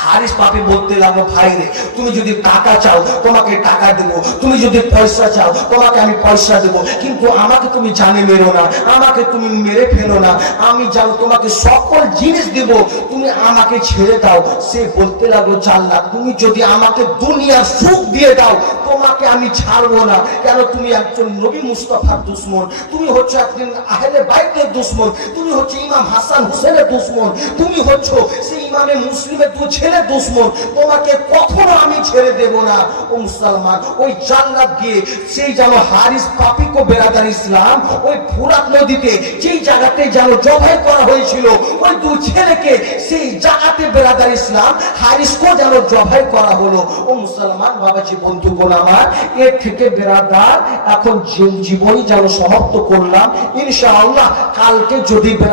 হারিস পাপি বলতে লাগলো, ভাই রে, তুমি যদি টাকা চাও তোমাকে টাকা দেবো, তুমি যদি পয়সা চাও তোমাকে আমি পয়সা দেবো, কিন্তু আমাকে তুমি জানে মেরো না, আমাকে তুমি মেরে ফেলো না, আমি যাও তোমাকে সকল জিনিস দেব, তুমি আমাকে ছেড়ে দাও। সে বলতে লাগলো, জাল্লাদ তুমি যদি আমাকে দুনিয়ার সুখ দিয়ে দাও তোমাকে আমি ছাড়বো না। কেন? তুমি একজন নবী মুস্তাফার দুশ্মন, তুমি হচ্ছে একজন আহলে বাইতের দুশ্মন, তুমি হচ্ছে ইমাম হাসান হুসেনের দুশ্মন, তুমি হচ্ছে সেই ইমামে মুসলিমের দু ছেলে দুশ্মন, তোমাকে কখনো আমি ছেড়ে দেব না। ও মুসলমান, ওই জান্নাত গিয়ে সেই যেন হারিস পাপিকো বেরাদার ইসলাম ওই ফুরাত নদীতে যেই জায়গাতে যেন জবাই করা হয়েছিল ওই দু ছেলেকে, সেই জায়গাতে বেরাদার ইসলাম হারিসকো যেন জবাই করা হলো। ও মুসলমান বাবাজি বন্ধুগণ আমার, এর থেকে বেরাদার এখন জীবনী যেন সমাপ্ত করলাম। ইনশাআল্লাহ কালকে যদি